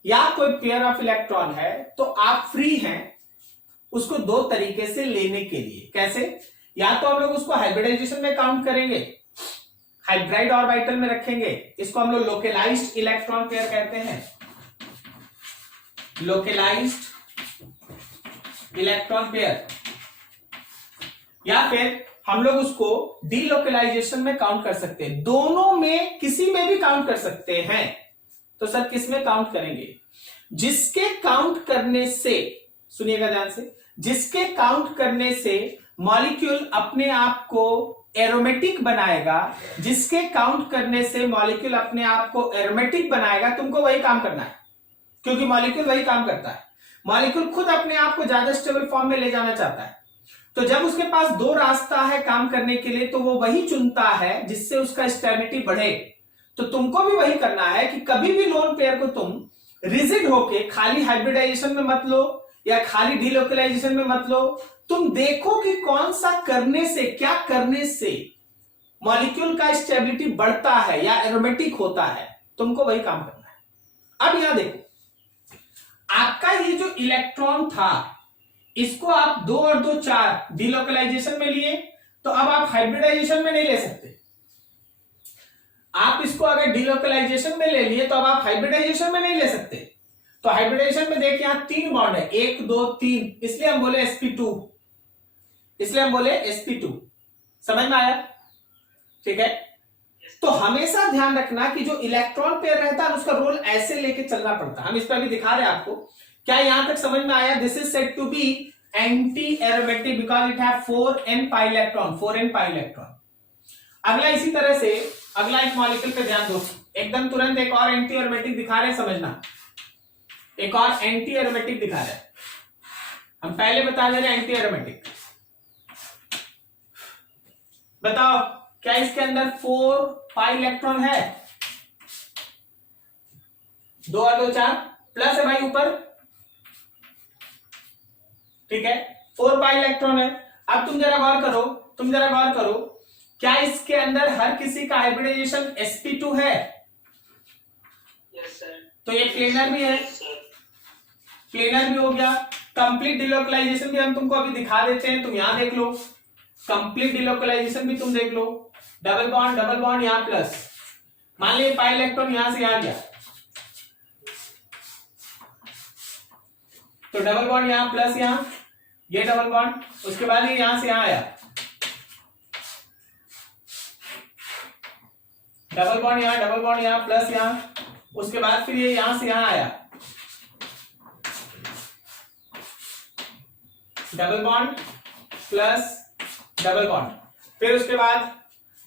या कोई पेयर ऑफ इलेक्ट्रॉन है तो आप फ्री हैं उसको दो तरीके से लेने के लिए। कैसे? या तो हम लोग उसको हाइब्रिडाइजेशन में काउंट करेंगे, हाइब्राइड ऑर्बिटल में रखेंगे, इसको हम लोग लोकलाइज्ड इलेक्ट्रॉन पेयर कहते हैं, लोकलाइज्ड इलेक्ट्रॉन पेयर, या फिर हम लोग उसको डीलोकलाइजेशन में काउंट कर सकते हैं। दोनों में किसी में भी काउंट कर सकते हैं। तो सर किस में काउंट करेंगे? जिसके काउंट करने से, सुनिएगा ध्यान से, जिसके काउंट करने से मॉलिक्यूल अपने आप को एरोमेटिक बनाएगा, जिसके काउंट करने से मॉलिक्यूल अपने आप को एरोमेटिक बनाएगा, तुमको वही काम करना है, क्योंकि मॉलिक्यूल वही काम करता है। मॉलिक्यूल खुद अपने आप को ज्यादा स्टेबल फॉर्म में ले जाना चाहता है, तो जब उसके पास दो रास्ता है काम करने के लिए तो वो वही चुनता है जिससे उसका स्टेबिलिटी बढ़े। तो तुमको भी वही करना है कि कभी भी लोन पेयर को तुम रिजिड होके खाली हाइब्रिडाइजेशन में मत लो या खाली डीलोकलाइजेशन में मत लो। तुम देखो कि कौन सा करने से, क्या करने से मॉलिक्यूल का स्टेबिलिटी बढ़ता है या एरोमेटिक होता है, तुमको वही काम करना है। अब यहां देखो, आपका ये जो इलेक्ट्रॉन था इसको आप 2 और 2 4 डीलोकलाइजेशन में लिए, तो अब आप हाइब्रिडाइजेशन में नहीं ले सकते। आप इसको अगर डीलोकलाइजेशन में ले लिए तो अब आप हाइब्रिडाइजेशन में नहीं ले सकते। तो हाइब्रिडाइजेशन में देखिए यहां 3 बॉन्ड है, 1 2 3, इसलिए हम बोले sp2, इसलिए हम बोले sp2। समझ में आया? ठीक है। तो हमेशा ध्यान रखना कि जो इलेक्ट्रॉन पेयर रहता है उसका रोल ऐसे लेके चलना पड़ता है। हम इस पर अभी दिखा रहे हैं आपको। क्या यहां तक समझ में आया? This is said to be anti aromatic because it have 4n pi electron, 4n pi electron. अगला इसी तरह से अगला एक मॉलिक्यूल पे ध्यान दो, एकदम तुरंत एक और एंटी एरोमेटिक दिखा रहे हैं, समझना। एक और एंटी एरोमेटिक दिखा रहे हैं, हम पहले बता दे रहे हैं एंटी एरोमेटिक। बताओ क्या इसके अंदर 4 पाई इलेक्ट्रॉन है? 2 और 2 4 प्लस है भाई ऊपर, ठीक है, 4 पाई इलेक्ट्रॉन है। अब तुम जरा गौर करो, तुम जरा गौर करो, क्या इसके अंदर हर किसी का हाइब्रिडाइजेशन sp2 है? Yes sir. तो ये प्लेनर भी है, प्लेनर भी हो गया। कंप्लीट डिलोकलाइजेशन भी हम तुमको अभी दिखा देते हैं, तुम यहां देख लो। कंप्लीट डिलोकलाइजेशन भी तुम देख लो, डबल बॉन्ड यहां प्लस, मान लीजिए पाई इलेक्ट्रॉन यहां से यहां गया तो डबल बॉन्ड यहां प्लस, यहां ये डबल बॉन्ड, उसके बाद ये यहां से यहां आया, डबल बॉन्ड यहां प्लस यहां, उसके बाद फिर ये यहां से यहां आया, double bond plus double bond, फिर उसके बाद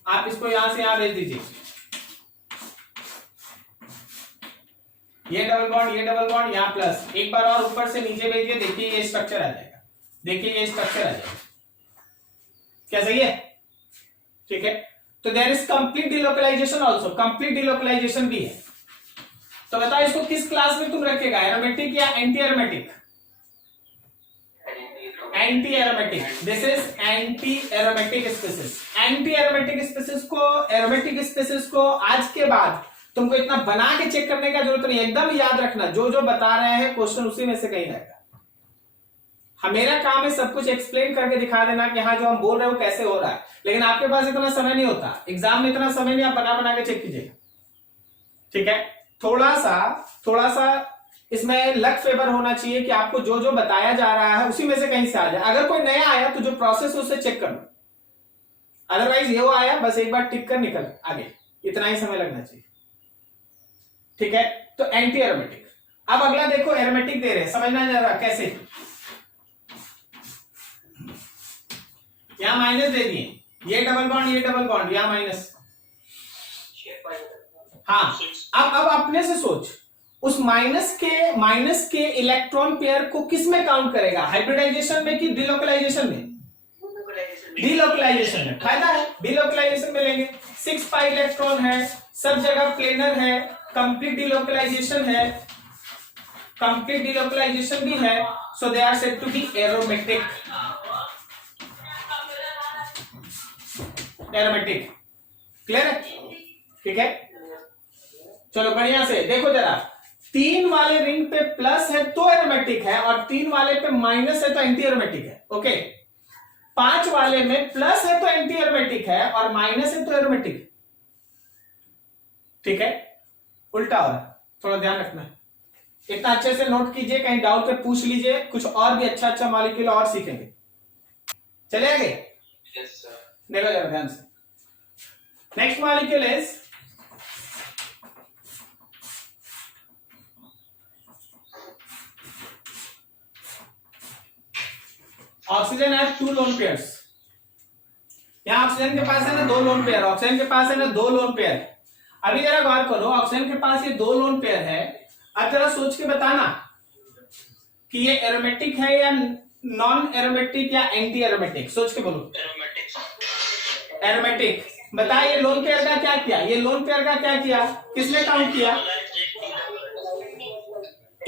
आप इसको यहां से यहां भेज दीजिए, ये डबल बॉन्ड यहां प्लस, एक बार और ऊपर से नीचे भेजिए, देखिए ये स्ट्रक्चर आ जाएगा, देखिए ये स्ट्रक्चर आ जाएगा। क्या सही है? ठीक है। तो there is complete delocalization also, complete delocalization भी है। तो बताओ इसको किस क्लास में तुम रखेगा, एरोमेटिक या anti aromatic? Anti aromatic. This is anti aromatic species. Anti aromatic species को, एरोमेटिक स्पीसीज को आज के बाद तुमको इतना बना के चेक करने का जरूरत नहीं, एकदम याद रखना जो जो बता रहे हैं क्वेश्चन उसी में से कहीं रहेगा। मेरा काम है सब कुछ एक्सप्लेन करके दिखा देना कि हाँ जो हम बोल रहे हो कैसे हो रहा है, लेकिन आपके पास इतना समय नहीं होता, एग्जाम में इतना समय नहीं, आप बना के चेक कीजिएगा। ठीक है। थोड़ा सा इसमें लक फेवर होना चाहिए कि आपको जो जो बताया जा रहा है उसी में से कहीं से आ जाए। अगर कोई नया आया तो जो प्रोसेस है उसे चेक कर लो, अदरवाइज ये वो आया बस एक बार टिक कर निकल आगे, इतना ही समय लगना चाहिए। ठीक है। तो एंटी एरोमेटिक। अब अगला देखो एरोमेटिक दे रहे हैं, समझना जा रहा कैसे, यहां माइनस दे दिए, ये डबल बॉन्ड यहां माइनस। हाँ, अब अपने से सोच, उस माइनस के इलेक्ट्रॉन पेयर को किस में काउंट करेगा, हाइब्रिडाइजेशन में कि डिलोकलाइजेशन में? डिलोकलाइजेशन में। फायदा है, डिलोकलाइजेशन में लेंगे। 6 पाई इलेक्ट्रॉन है, सब जगह प्लेनर है, कंप्लीट डिलोकलाइजेशन है, कंप्लीट डिलोकलाइजेशन भी है, so they are said to be aromatic. Aromatic clear है? ठीक है, चलो बढ़िया से देखो जरा, 3 वाले रिंग पे प्लस है तो एरोमेटिक है, और 3 वाले पे माइनस है तो एंटी एरोमेटिक है। ओके, 5 वाले में प्लस है तो एंटी एरोमेटिक है, और माइनस है तो एरोमेटिक। ठीक है, उल्टा हो रहा है, थोड़ा ध्यान रखना है। इतना अच्छे से नोट कीजिए, कहीं डाउट पे पूछ लीजिए, कुछ और भी अच्छा अच्छा मॉलिक्यूल और सीखेंगे। चले आगे, देखो जरा ध्यान से। नेक्स्ट मॉलिक्यूल इज ऑक्सीजन है 2 लोन पेयर्स। यहां ऑक्सीजन के पास है ना 2 लोन पेयर, ऑक्सीजन के पास है ना 2 लोन पेयर। अभी जरा गौर करो, ऑक्सीजन के पास ये 2 लोन पेयर है। अब जरा सोच के बताना कि ये एरोमेटिक है या नॉन एरोमेटिक या एंटी एरोमेटिक। सोच के बोलो। एरोमेटिक। बताइए लोन पेयर का क्या किया, ये लोन पेयर का क्या किया, किसने काउंट किया?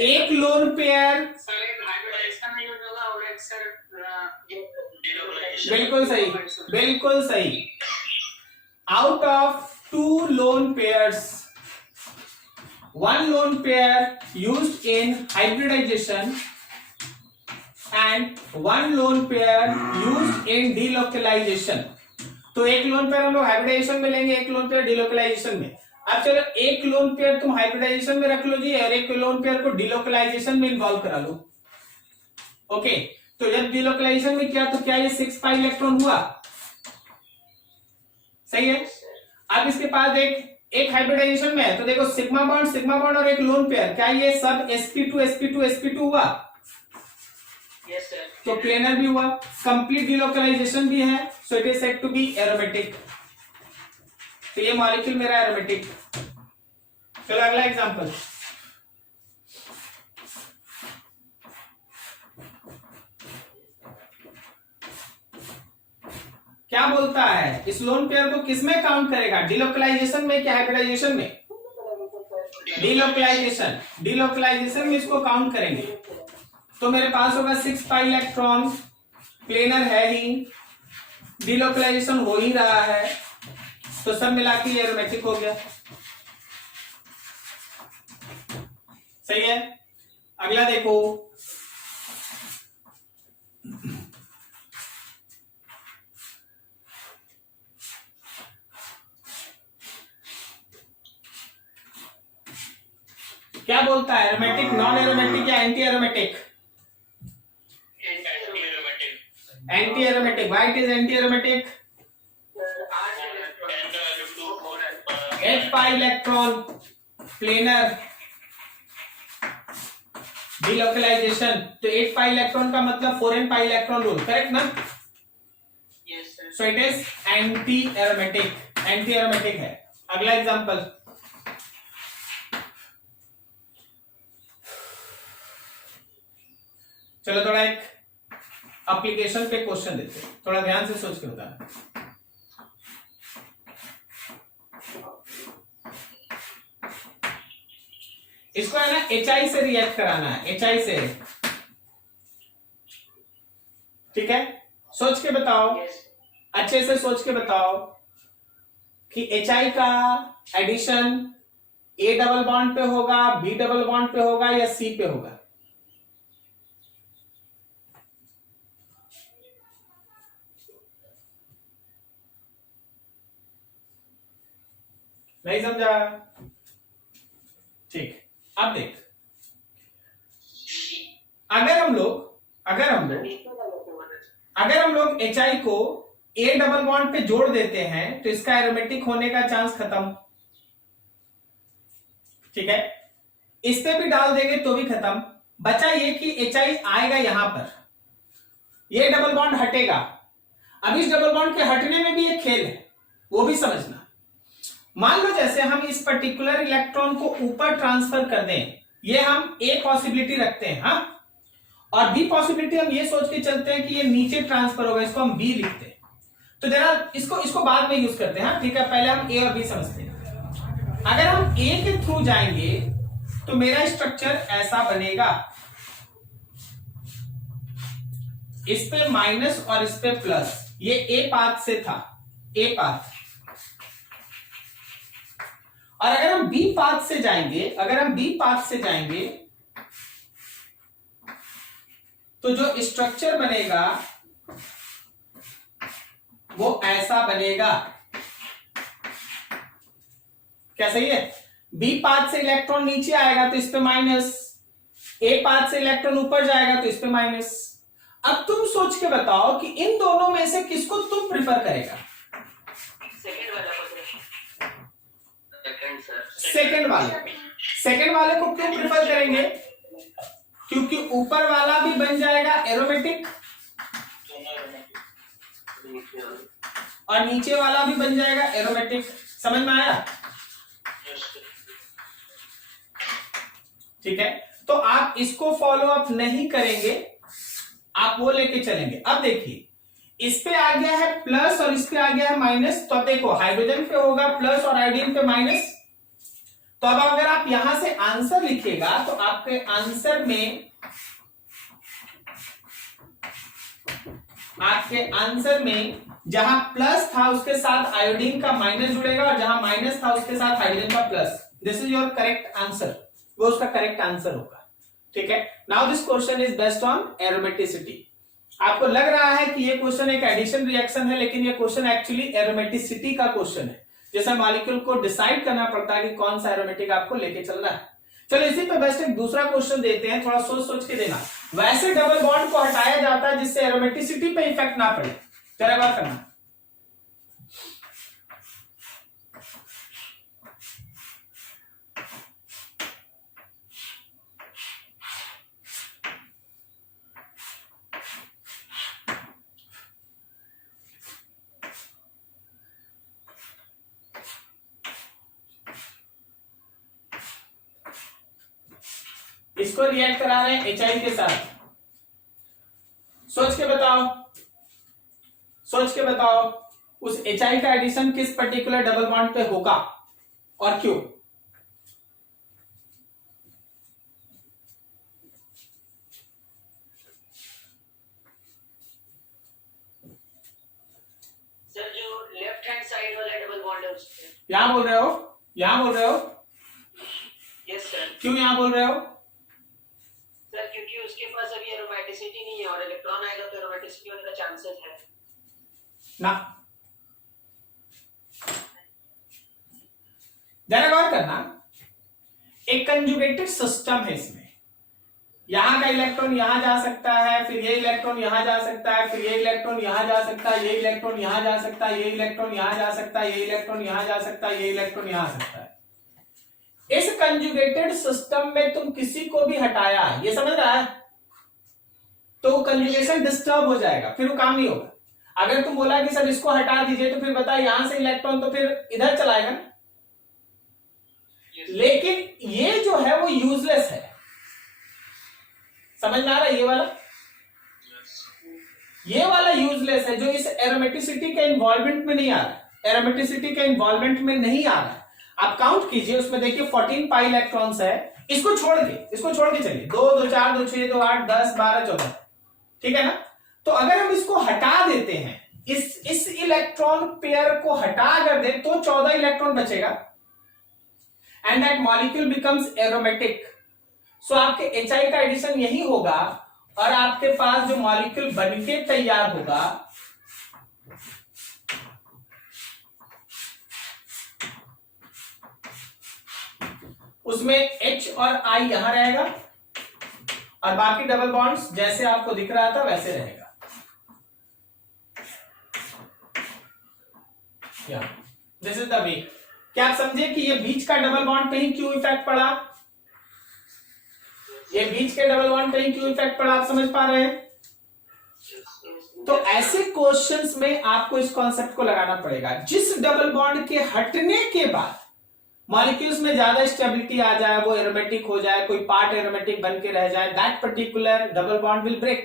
एक लोन पेयर, बिल्कुल सही, बिल्कुल सही। Out of 2 lone pairs, 1 lone pair used in hybridization and 1 lone pair used in delocalization। तो एक लोन पेयर हम लोग हाइब्रिडाइजेशन में लेंगे, एक लोन पेयर डिलोकलाइजेशन में। अब चलो एक लोन पेयर तुम हाइब्रिडाइजेशन में रख लो जी, और एक लोन पेयर को डिलोकलाइजेशन में इन्वॉल्व करा लो। ओके, तो जब डिलोकलाइजेशन में किया तो क्या ये 6 पाई इलेक्ट्रॉन हुआ? सही है। अब इसके पास एक हाइब्रिडाइजेशन में है, तो देखो सिग्मा बॉन्ड और एक लोन पेयर, क्या ये सब sp2 हुआ? Yes, sir. तो प्लेनर भी हुआ, कंप्लीट डिलोकलाइजेशन भी है, so it is said to be aromatic. तो ये मॉलिक्यूल मेरा एरोमेटिक। चलो अगला एग्जांपल। क्या बोलता है, इस लोन पेयर को किसमें काउंट करेगा, डिलोकलाइजेशन में क्या हाइब्रिडाइजेशन में? डिलोकलाइजेशन में इसको काउंट करेंगे। तो मेरे पास होगा 6 पाई इलेक्ट्रॉन, प्लेनर है ही, डिलोकलाइजेशन हो ही रहा है, तो सब मिला के ये एरोमेटिक हो गया। सही है। अगला देखो, क्या बोलता है, एरोमेटिक, नॉन एरोमेटिक या anti aromatic? Anti aromatic. Why it is anti aromatic? 8 pi electron, planar, delocalisation, तो 8 पाई इलेक्ट्रॉन का मतलब 4n pi electron rule, correct ना? Yes, sir. So it is anti aromatic, anti aromatic है। अगला example, चलो थोड़ा एक एप्लीकेशन पे क्वेश्चन देते हैं, थोड़ा ध्यान से सोच के बताना। इसको है ना HI से रिएक्ट कराना है, HI से। ठीक है, सोच के बताओ, अच्छे से सोच के बताओ कि HI का एडिशन A डबल बॉन्ड पे होगा, B डबल बॉन्ड पे होगा या C पे होगा? नहीं समझा? ठीक, अब देख, अगर हम लोग HI को A डबल बॉन्ड पे जोड़ देते हैं तो इसका एरोमेटिक होने का चांस खत्म। ठीक है, इस पे भी डाल देंगे तो भी खत्म। बचा ये कि HI आएगा यहां पर, ये डबल बॉन्ड हटेगा। अब इस डबल बॉन्ड के हटने में भी एक खेल है, वो भी समझना। मान लो जैसे हम इस पर्टिकुलर इलेक्ट्रॉन को ऊपर ट्रांसफर कर दें, ये हम A पॉसिबिलिटी रखते हैं, हाँ, और B पॉसिबिलिटी हम ये सोच के चलते हैं कि ये नीचे ट्रांसफर होगा, इसको हम B लिखते हैं। तो जरा इसको बाद में यूज करते हैं, हाँ, ठीक है, पहले हम A और B समझते हैं। अगर हम A के थ्रू जाएंगे तो मेरा स्ट्रक्चर ऐसा बनेगा, इस पे माइनस और इस पे प्लस, ये ए पाथ से था, ए पाथ। और अगर हम बी पाथ से जाएंगे, अगर हम बी पाथ से जाएंगे तो जो स्ट्रक्चर बनेगा वो ऐसा बनेगा। क्या सही है? बी पाथ से इलेक्ट्रॉन नीचे आएगा तो इस पे माइनस, ए पाथ से इलेक्ट्रॉन ऊपर जाएगा तो इस पे माइनस। अब तुम सोच के बताओ कि इन दोनों में से किसको तुम प्रिफर करेगा? सेकंड वाला सेकंड वाले। सेकंड वाले को क्यों प्रिफर करेंगे? क्योंकि ऊपर वाला भी बन जाएगा एरोमेटिक और नीचे वाला भी बन जाएगा एरोमेटिक। समझ में आया? ठीक है, तो आप इसको फॉलो अप नहीं करेंगे, आप वो लेके चलेंगे। अब देखिए, इस पे आ गया है प्लस और इस पे आ गया है माइनस, तो अब देखो हाइड्रोजन पे होगा प्लस और आयोडीन पे माइनस। तो अब अगर आप यहां से आंसर लिखिएगा तो आपके आंसर में जहां प्लस था उसके साथ आयोडीन का माइनस जुड़ेगा और जहां माइनस था उसके साथ हाइड्रोजन का plus. This is your correct answer, वो उसका करेक्ट आंसर होगा। ठीक है, now this question is based on aromaticity. आपको लग रहा है कि ये क्वेश्चन एक एडिशन रिएक्शन है, लेकिन ये क्वेश्चन एक्चुअली एरोमेटिसिटी का क्वेश्चन है। जैसे मॉलिक्यूल को डिसाइड करना पड़ता है कि कौन सा एरोमेटिक आपको लेके चलना है। चलो इसी पे बेस्ट एक दूसरा क्वेश्चन देते हैं, थोड़ा सोच सोच के देना। वैसे डबल बॉन्ड को हटाया जाता है जिससे एरोमेटिसिटी पे इफेक्ट ना पड़े, जरा बात करना। इसको रिएक्ट करा रहे हैं एचआई के साथ। सोच के बताओ, सोच के बताओ उस एचआई का एडिशन किस पर्टिकुलर डबल बॉन्ड पे होगा और क्यों? सर जो लेफ्ट हैंड साइड वाला डबल बॉन्ड है उस पे। यहां बोल रहे हो? यहां बोल रहे हो? Yes sir. क्यों यहां बोल रहे हो? सर क्योंकि उसके पास अभी एरोमेटिसिटी नहीं है और इलेक्ट्रॉन आएगा तो एरोमेटिसिटी होने का चांसेस है ना। जरा गौर करना, एक कंजुगेटेड सिस्टम है इसमें। यहां का इलेक्ट्रॉन यहां जा सकता है, फिर ये इलेक्ट्रॉन यहां जा सकता है, फिर ये इलेक्ट्रॉन यहां जा सकता है, ये इलेक्ट्रॉन यहां जा सकता है, ये इलेक्ट्रॉन यहां जा सकता है, ये इलेक्ट्रॉन यहां जा सकता है, ये इलेक्ट्रॉन यहां आ सकता है। इस कंजुगेटेड सिस्टम में तुम किसी को भी हटाया, ये समझ रहा है, तो कंजुगेशन डिस्टर्ब हो जाएगा, फिर वो काम नहीं होगा। अगर तुम बोला कि सर इसको हटा दीजिए तो फिर बता यहां से इलेक्ट्रॉन तो फिर इधर चलाएगा ना। लेकिन ये जो है वो यूजलेस है। समझ में आ रहा है? ये वाला यूजलेस है जो इस एरोमेटिसिटी के इन्वॉल्वमेंट में नहीं आ रहा है। एरोमेटिसिटी के इन्वॉल्वमेंट में नहीं आ रहा है। आप काउंट कीजिए, उसमें देखिए 14 पाई इलेक्ट्रॉन्स है। इसको छोड़ के चलिए 2 2 4 2 6 2 8 10 12 14, ठीक है ना। तो अगर हम इसको हटा देते हैं, इस इलेक्ट्रॉन पेयर को हटा अगर दे तो 14 इलेक्ट्रॉन बचेगा and that molecule becomes aromatic. So आपके एचआई का एडिशन यही होगा और आपके पास जो मॉलिक्यूल बनके तैयार होगा उसमें H और I यहां रहेगा और बाकी डबल बॉन्ड्स जैसे आपको दिख रहा था वैसे रहेगा। This is the way. क्या आप समझे कि ये बीच का डबल बॉन्ड पे ही क्यों इफेक्ट पड़ा? ये बीच के डबल बॉन्ड पे ही क्यों इफेक्ट पड़ा, आप समझ पा रहे हैं? तो ऐसे क्वेश्चंस में आपको इस कॉन्सेप्ट को लगाना पड़ेगा। जिस डबल बॉन्ड के हटने के बाद मॉलिक्यूल्स में ज्यादा स्टेबिलिटी आ जाए, वो एरोमेटिक हो जाए, कोई पार्ट एरोमेटिक बन के रह जाए, that particular double bond will break.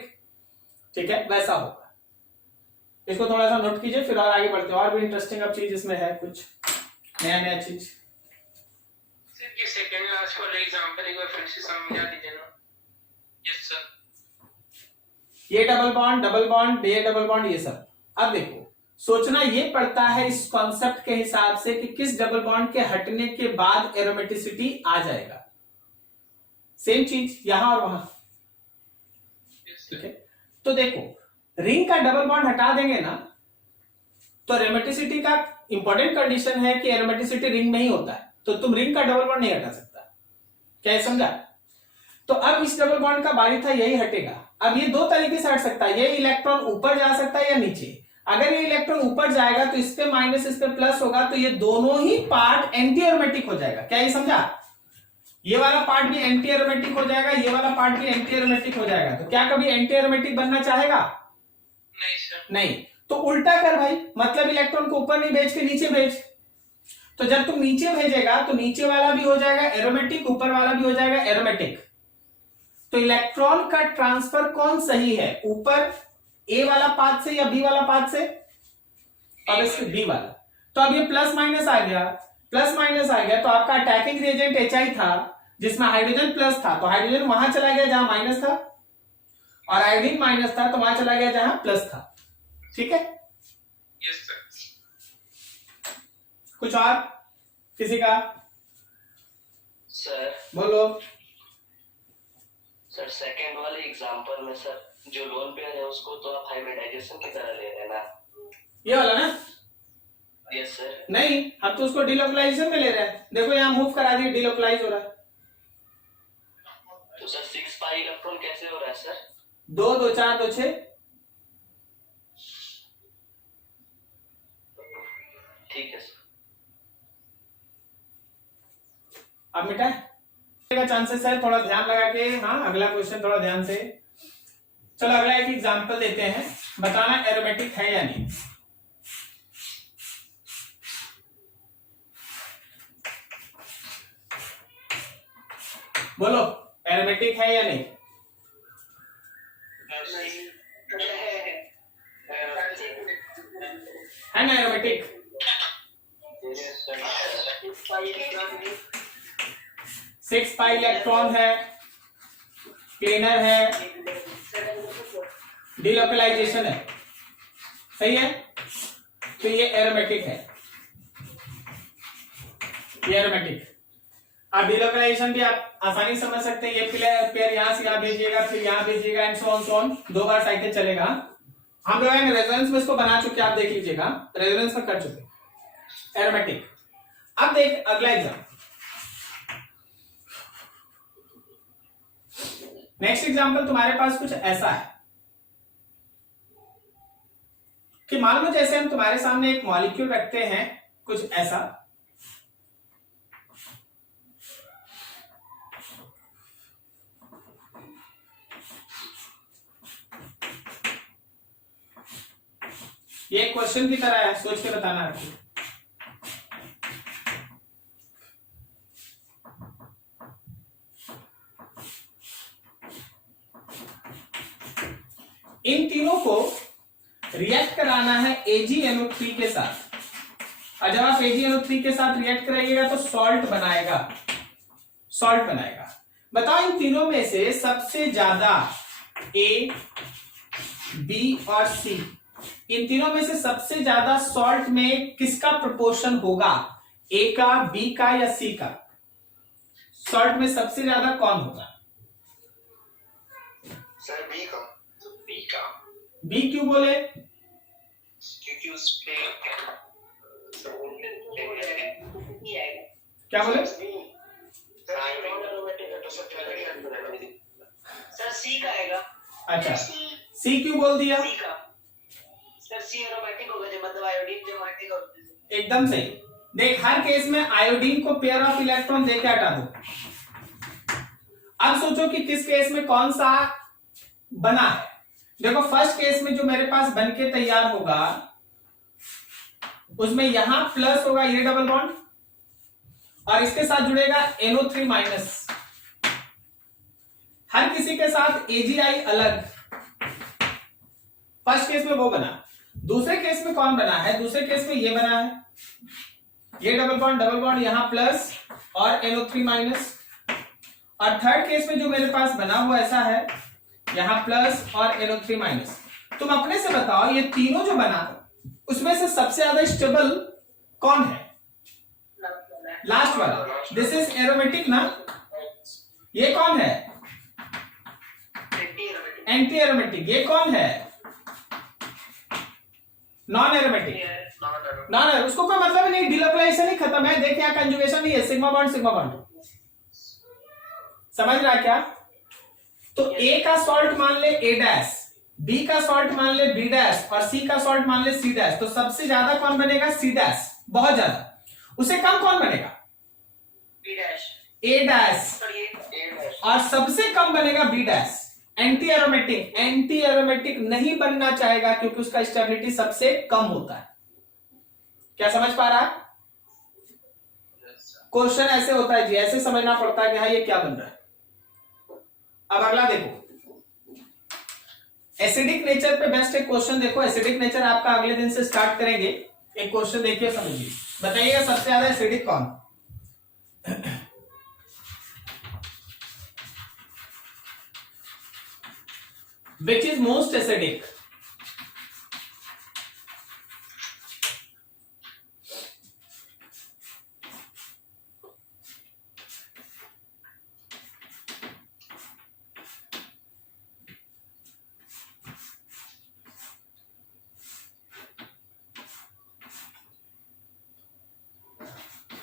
ठीक है, वैसा होगा। इसको थोड़ा सा नोट कीजिए, फिर और आगे बढ़ते हैं। और भी इंटरेस्टिंग अब चीज इसमें है, कुछ नया चीज। सर ये सेकंड लास्ट वाला एग्जांपल एक बार फिर से समझा दीजिए ना। Yes sir. ये डबल बॉन्ड, ये डबल बॉन्ड, ये सब। अब देखो, सोचना ये पड़ता है इस कॉन्सेप्ट के हिसाब से कि किस डबल बॉन्ड के हटने के बाद एरोमेटिसिटी आ जाएगा। सेम चीज यहां और वहां, ठीक है। तो देखो, रिंग का डबल बॉन्ड हटा देंगे ना, तो एरोमेटिसिटी का इंपॉर्टेंट कंडीशन है कि एरोमेटिसिटी रिंग में ही होता है, तो तुम रिंग का डबल बॉन्ड नहीं हटा सकता। क्या ये समझा? तो अब इस डबल बॉन्ड का बारी था, यही हटेगा। अब ये दो तरीके से हट सकता है, ये इलेक्ट्रॉन ऊपर जा सकता है या नीचे। अगर ये इलेक्ट्रॉन ऊपर जाएगा तो इस पे माइनस, इस पे प्लस होगा, तो ये दोनों ही पार्ट एंटी एरोमेटिक हो जाएगा। क्या ये समझा? ये वाला पार्ट भी एंटी एरोमेटिक हो जाएगा, ये वाला पार्ट भी एंटी एरोमेटिक हो जाएगा। तो क्या कभी एंटी एरोमेटिक बनना चाहेगा? नहीं सर। नहीं। तो उल्टा कर भाई, मतलब इलेक्ट्रॉन को ऊपर नहीं भेज के नीचे भेज। तो जब तुम नीचे भेजेगा तो नीचे वाला भी हो जाएगा एरोमेटिक, ऊपर वाला भी हो जाएगा एरोमेटिक। तो इलेक्ट्रॉन का ट्रांसफर कौन सही है, ऊपर ए वाला पाथ से या बी वाला पाथ से? अब इसके बी वाला। तो अब ये प्लस माइनस आ गया, प्लस माइनस आ गया, तो आपका अटैकिंग रिएजेंट HI था जिसमें हाइड्रोजन प्लस था, तो हाइड्रोजन वहां चला गया जहां माइनस था, और आयोडीन माइनस था तो वहां चला गया जहां प्लस था। ठीक है? Yes sir. कुछ और किसी का? सर बोलो। सर सेकंड वाले एग्जांपल में सर जो लोन पेयर है उसको तो आप हाइब्रिडाइजेशन की तरह ले रहे हैं ना? ये वाला ना? Yes sir. नहीं, हम तो उसको डिलोकलाइजेशन में ले रहे हैं। देखो यहाँ मूव करा दिए, डिलोकलाइज हो रहा है। तो सर 6 पाई इलेक्ट्रॉन कैसे हो रहा है सर? 2 2 4 2 6। ठीक है सर। अब मिटा का चांसेस है, थोड़ा ध्यान लगा के। हाँ, अगला क्वेश्चन थोड़ा ध्यान से। चलो अगला एक एग्जांपल देते हैं, बताना एरोमेटिक है या नहीं। बोलो, एरोमेटिक है या नहीं? है ना एरोमेटिक? 6 पाई इलेक्ट्रॉन है, क्लीनर है, डिलोकलाइजेशन है, सही है। तो ये एरोमेटिक है, ये एरोमेटिक। अब डिलोकलाइजेशन भी आप आसानी समझ सकते हैं। ये पेयर यहां से यहां भेजिएगा, फिर यहां भेजिएगा, and so on 2 bar cycle चलेगा। हम लोग रेजोनेंस में इसको बना चुके, आप देख लीजिएगा, रेजोनेंस में कर चुके एरोमेटिक। अब देख अगला एग्जाम, नेक्स्ट एग्जांपल तुम्हारे पास कुछ ऐसा है कि मान लो जैसे हम तुम्हारे सामने एक मॉलिक्यूल रखते हैं, कुछ ऐसा। ये क्वेश्चन की तरह है, सोच के बताना है। इन तीनों को रिएक्ट कराना है AgNO3 के साथ, और जब आप AgNO3 के साथ रिएक्ट कराइएगा तो सॉल्ट बनाएगा, सॉल्ट बनाएगा। बताओ इन तीनों में से सबसे ज्यादा A, B और C, इन तीनों में से सबसे ज्यादा सॉल्ट में किसका प्रोपोर्शन होगा? A का, B का या C का? सॉल्ट में सबसे ज्यादा कौन होगा? सर बी का। बी का। B क्यों बोले? क्योंकि उस पे क्या बोले? सर सी का आएगा। अच्छा, C क्यों बोल दिया? सी का सर, सी एरोमेटिक होगा, जो मतलब आयोडीन जो एरोमेटिक होता है। एकदम सही। देख, हर केस में आयोडीन को पेयर ऑफ इलेक्ट्रॉन देके हटा दो। अब सोचो कि किस केस में कौन सा बना है। देखो, फर्स्ट केस में जो मेरे पास बन के तैयार होगा उसमें यहां प्लस होगा, ये डबल बॉन्ड, और इसके साथ जुड़ेगा NO3 माइनस। हर किसी के साथ AgI अलग। फर्स्ट केस में वो बना। दूसरे केस में कौन बना है? दूसरे केस में ये बना है, ये डबल बॉन्ड यहां प्लस, और NO3 माइनस। और थर्ड केस में जो मेरे पास बना हुआ ऐसा है, यहां प्लस और NO3 माइनस। तुम अपने से बताओ ये तीनों जो बना उसमें से सबसे ज्यादा स्टेबल कौन है? लास्ट वाला। दिस इज एरोमेटिक ना। ये कौन है? Anti aromatic. ये कौन है? Non aromatic. नॉन एरो, उसको कोई मतलब नहीं, डिलोकलाइजेशन ही खत्म है। देखिए यहां कंजुगेशन नहीं है, सिग्मा बॉन्ड सिग्मा बॉन्ड। समझ रहा क्या? तो ए का सॉल्ट मान ले A डैश, बी का सॉल्ट मान ले B डैश और सी का सॉल्ट मान ले C डैश। तो सबसे ज्यादा कौन बनेगा? C डैश, बहुत ज्यादा। उसे कम कौन बनेगा? A dash. और सबसे कम बनेगा B dash. Anti aromatic, anti aromatic नहीं बनना चाहेगा क्योंकि उसका स्टेबिलिटी सबसे कम होता है। क्या समझ पा रहा है? क्वेश्चन ऐसे होता है जी, ऐसे समझना पड़ता है कि हाँ ये क्या बन रहा है। अब अगला देखो, एसिडिक नेचर पे बेस्ट एक क्वेश्चन देखो। एसिडिक नेचर आपका अगले दिन से स्टार्ट करेंगे। एक क्वेश्चन देखिए, समझिए, बताइएगा सबसे ज्यादा एसिडिक कौन? Which is most acidic?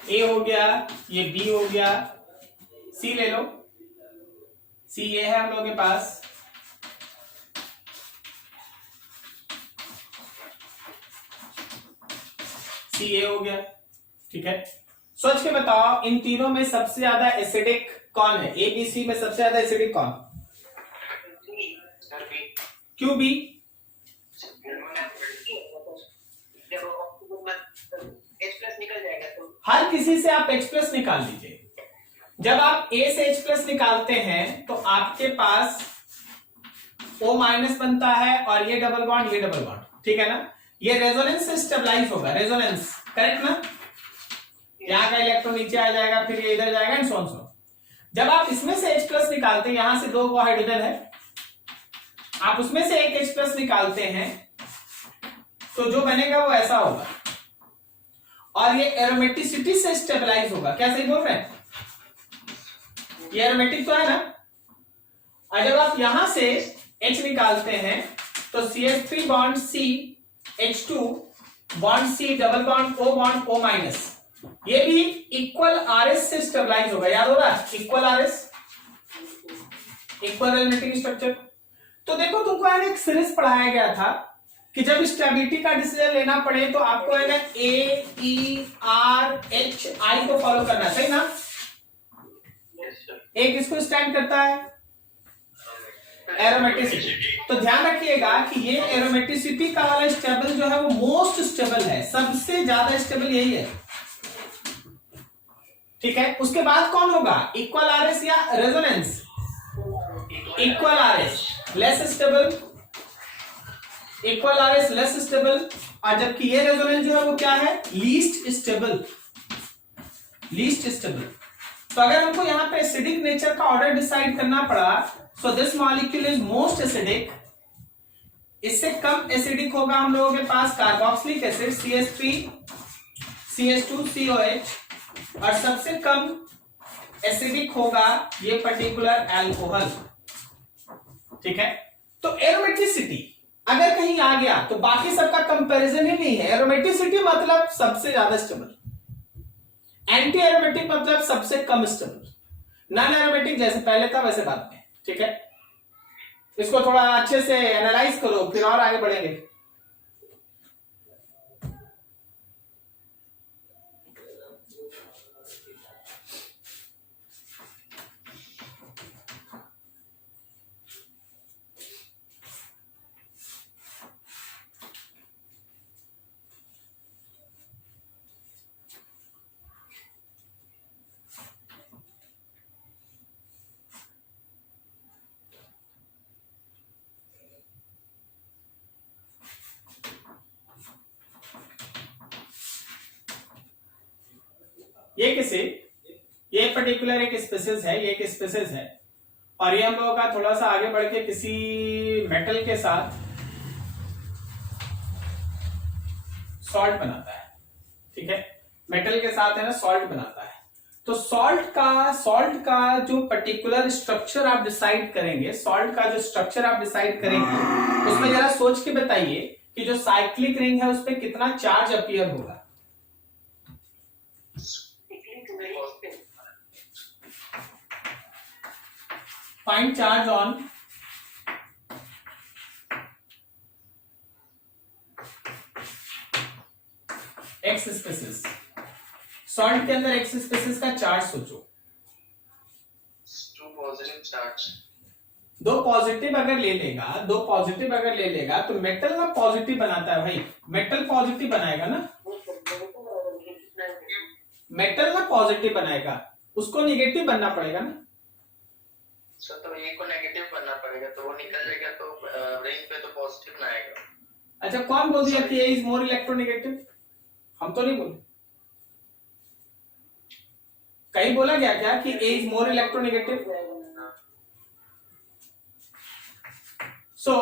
A हो गया, ये बी हो गया, सी ले लो। सी ये है हम लोगों के पास। सी ए हो गया, ठीक है। सोच के बताओ इन तीनों में सबसे ज्यादा एसिडिक कौन है? ए बी सी में सबसे ज्यादा एसिडिक कौन? क्यों बी? हर किसी से आप H प्लस निकाल लीजिए। जब आप A से H प्लस निकालते हैं तो आपके पास O माइनस बनता है और ये डबल बॉन्ड, ये डबल बॉन्ड, ठीक है ना। ये रेजोनेंस से स्टेबलाइज होगा, रेजोनेंस, करेक्ट ना। यहाँ का इलेक्ट्रॉन नीचे आ जाएगा, फिर ये इधर जाएगा एंड सो ऑन सो। जब आप इसमें से H प्लस निकालते हैं, यहां से 2 हाइड्रोजन है, आप उसमें से एक H प्लस निकालते हैं तो जो बनेगा वो ऐसा होगा और ये एरोमेटिसिटी से स्टेबलाइज होगा। क्या सही बोल रहे हैं? ये एरोमेटिक तो है ना। और जब आप यहां से H निकालते हैं तो CH3 bond C H2 bond C double bond O bond O minus, ये भी इक्वल RS से स्टेबलाइज होगा। याद हो रहा है? Equal RS, equal aromatic structure. तो देखो तुमको यार एक सीरीज पढ़ाया गया था कि जब स्टेबिलिटी का डिसीजन लेना पड़े तो आपको है ना AERHI को फॉलो करना है, सही ना। एक इसको स्टैंड करता है एरोमेटिसिटी। तो ध्यान रखिएगा कि ये एरोमेटिसिटी का वाला स्टेबल जो है वो मोस्ट स्टेबल है, सबसे ज्यादा स्टेबल यही है, ठीक है। उसके बाद कौन होगा? इक्वल आरएस या resonance? Equal RS less stable, equal RS less stable. और जबकि ये रेजोनेंस जो है वो क्या है? Least stable, least stable. तो अगर हमको यहाँ पे एसिडिक नेचर का ऑर्डर डिसाइड करना पड़ा, so this molecule is most acidic. इससे कम एसिडिक होगा हम लोगों के पास carboxylic acid CH3 CH2 COH, और सबसे कम एसिडिक होगा ये पर्टिकुलर अल्कोहल, ठीक है। तो एरोमेटिसिटी अगर कहीं आ गया तो बाकी सबका कंपैरिजन ही नहीं है। एरोमेटिसिटी मतलब सबसे ज्यादा स्टेबल, एंटी एरोमेटिक मतलब सबसे कम स्टेबल, नॉन एरोमेटिक जैसे पहले था वैसे बाद में, ठीक है। इसको थोड़ा अच्छे से एनालाइज करो फिर और आगे बढ़ेंगे। ये किसे पर्टिकुलर एक स्पीसीज है, ये एक स्पीसीज है, और ये हम लोगों का थोड़ा सा आगे बढ़ के किसी मेटल के साथ सॉल्ट बनाता है, ठीक है, मेटल के साथ है ना सॉल्ट बनाता है। तो सॉल्ट का जो पर्टिकुलर स्ट्रक्चर आप डिसाइड करेंगे, सॉल्ट का जो स्ट्रक्चर आप डिसाइड करेंगे, उसमें जरा सोच के बताइए कि जो साइक्लिक रिंग है उस पर कितना चार्ज अपीयर होगा। Find charge on X species. Salt के अंदर एक्स स्पेसिस का चार्ज सोचो। 2 पॉजिटिव चार्ज। दो पॉजिटिव अगर ले लेगा तो मेटल ना पॉजिटिव बनाता है भाई, मेटल पॉजिटिव बनाएगा ना, मेटल ना पॉजिटिव बनाएगा, उसको निगेटिव बनना पड़ेगा ना। सर तो ए को नेगेटिव बनना पड़ेगा, तो वो निकल जाएगा, तो रिंग पे तो पॉजिटिव ना आएगा। अच्छा, कौन बोल दिया कि ए इज मोर इलेक्ट्रोनेगेटिव? हम तो नहीं बोले। कहीं बोला गया क्या कि A is more electronegative? So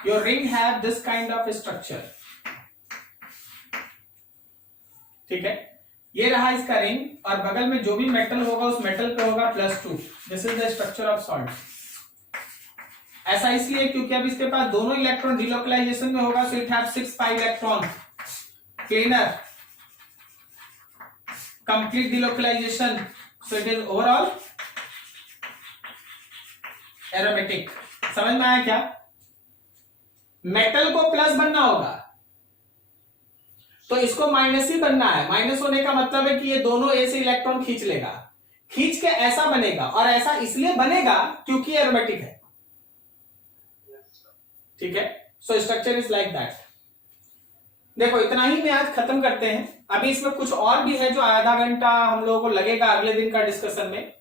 your ring have this kind of structure, ठीक है, ये रहा इसका रिंग, और बगल में जो भी मेटल होगा उस मेटल पे होगा +2। This is the structure of salt. ऐसा इसलिए क्योंकि अब इसके पास दोनों इलेक्ट्रॉन डिलोकलाइजेशन में होगा, so it have 6 pi electron, planar, complete delocalisation, so it is overall aromatic. समझ में आया क्या? मेटल को प्लस बनना होगा तो इसको माइनस ही बनना है। माइनस होने का मतलब है कि ये दोनों ए से इलेक्ट्रॉन खींच लेगा, खींच के ऐसा बनेगा, और ऐसा इसलिए बनेगा क्योंकि एरोमेटिक है, ठीक है। So structure is like that. देखो इतना ही में आज खत्म करते हैं। अभी इसमें कुछ और भी है जो आधा घंटा हम लोगों को लगेगा अगले दिन का डिस्कशन में।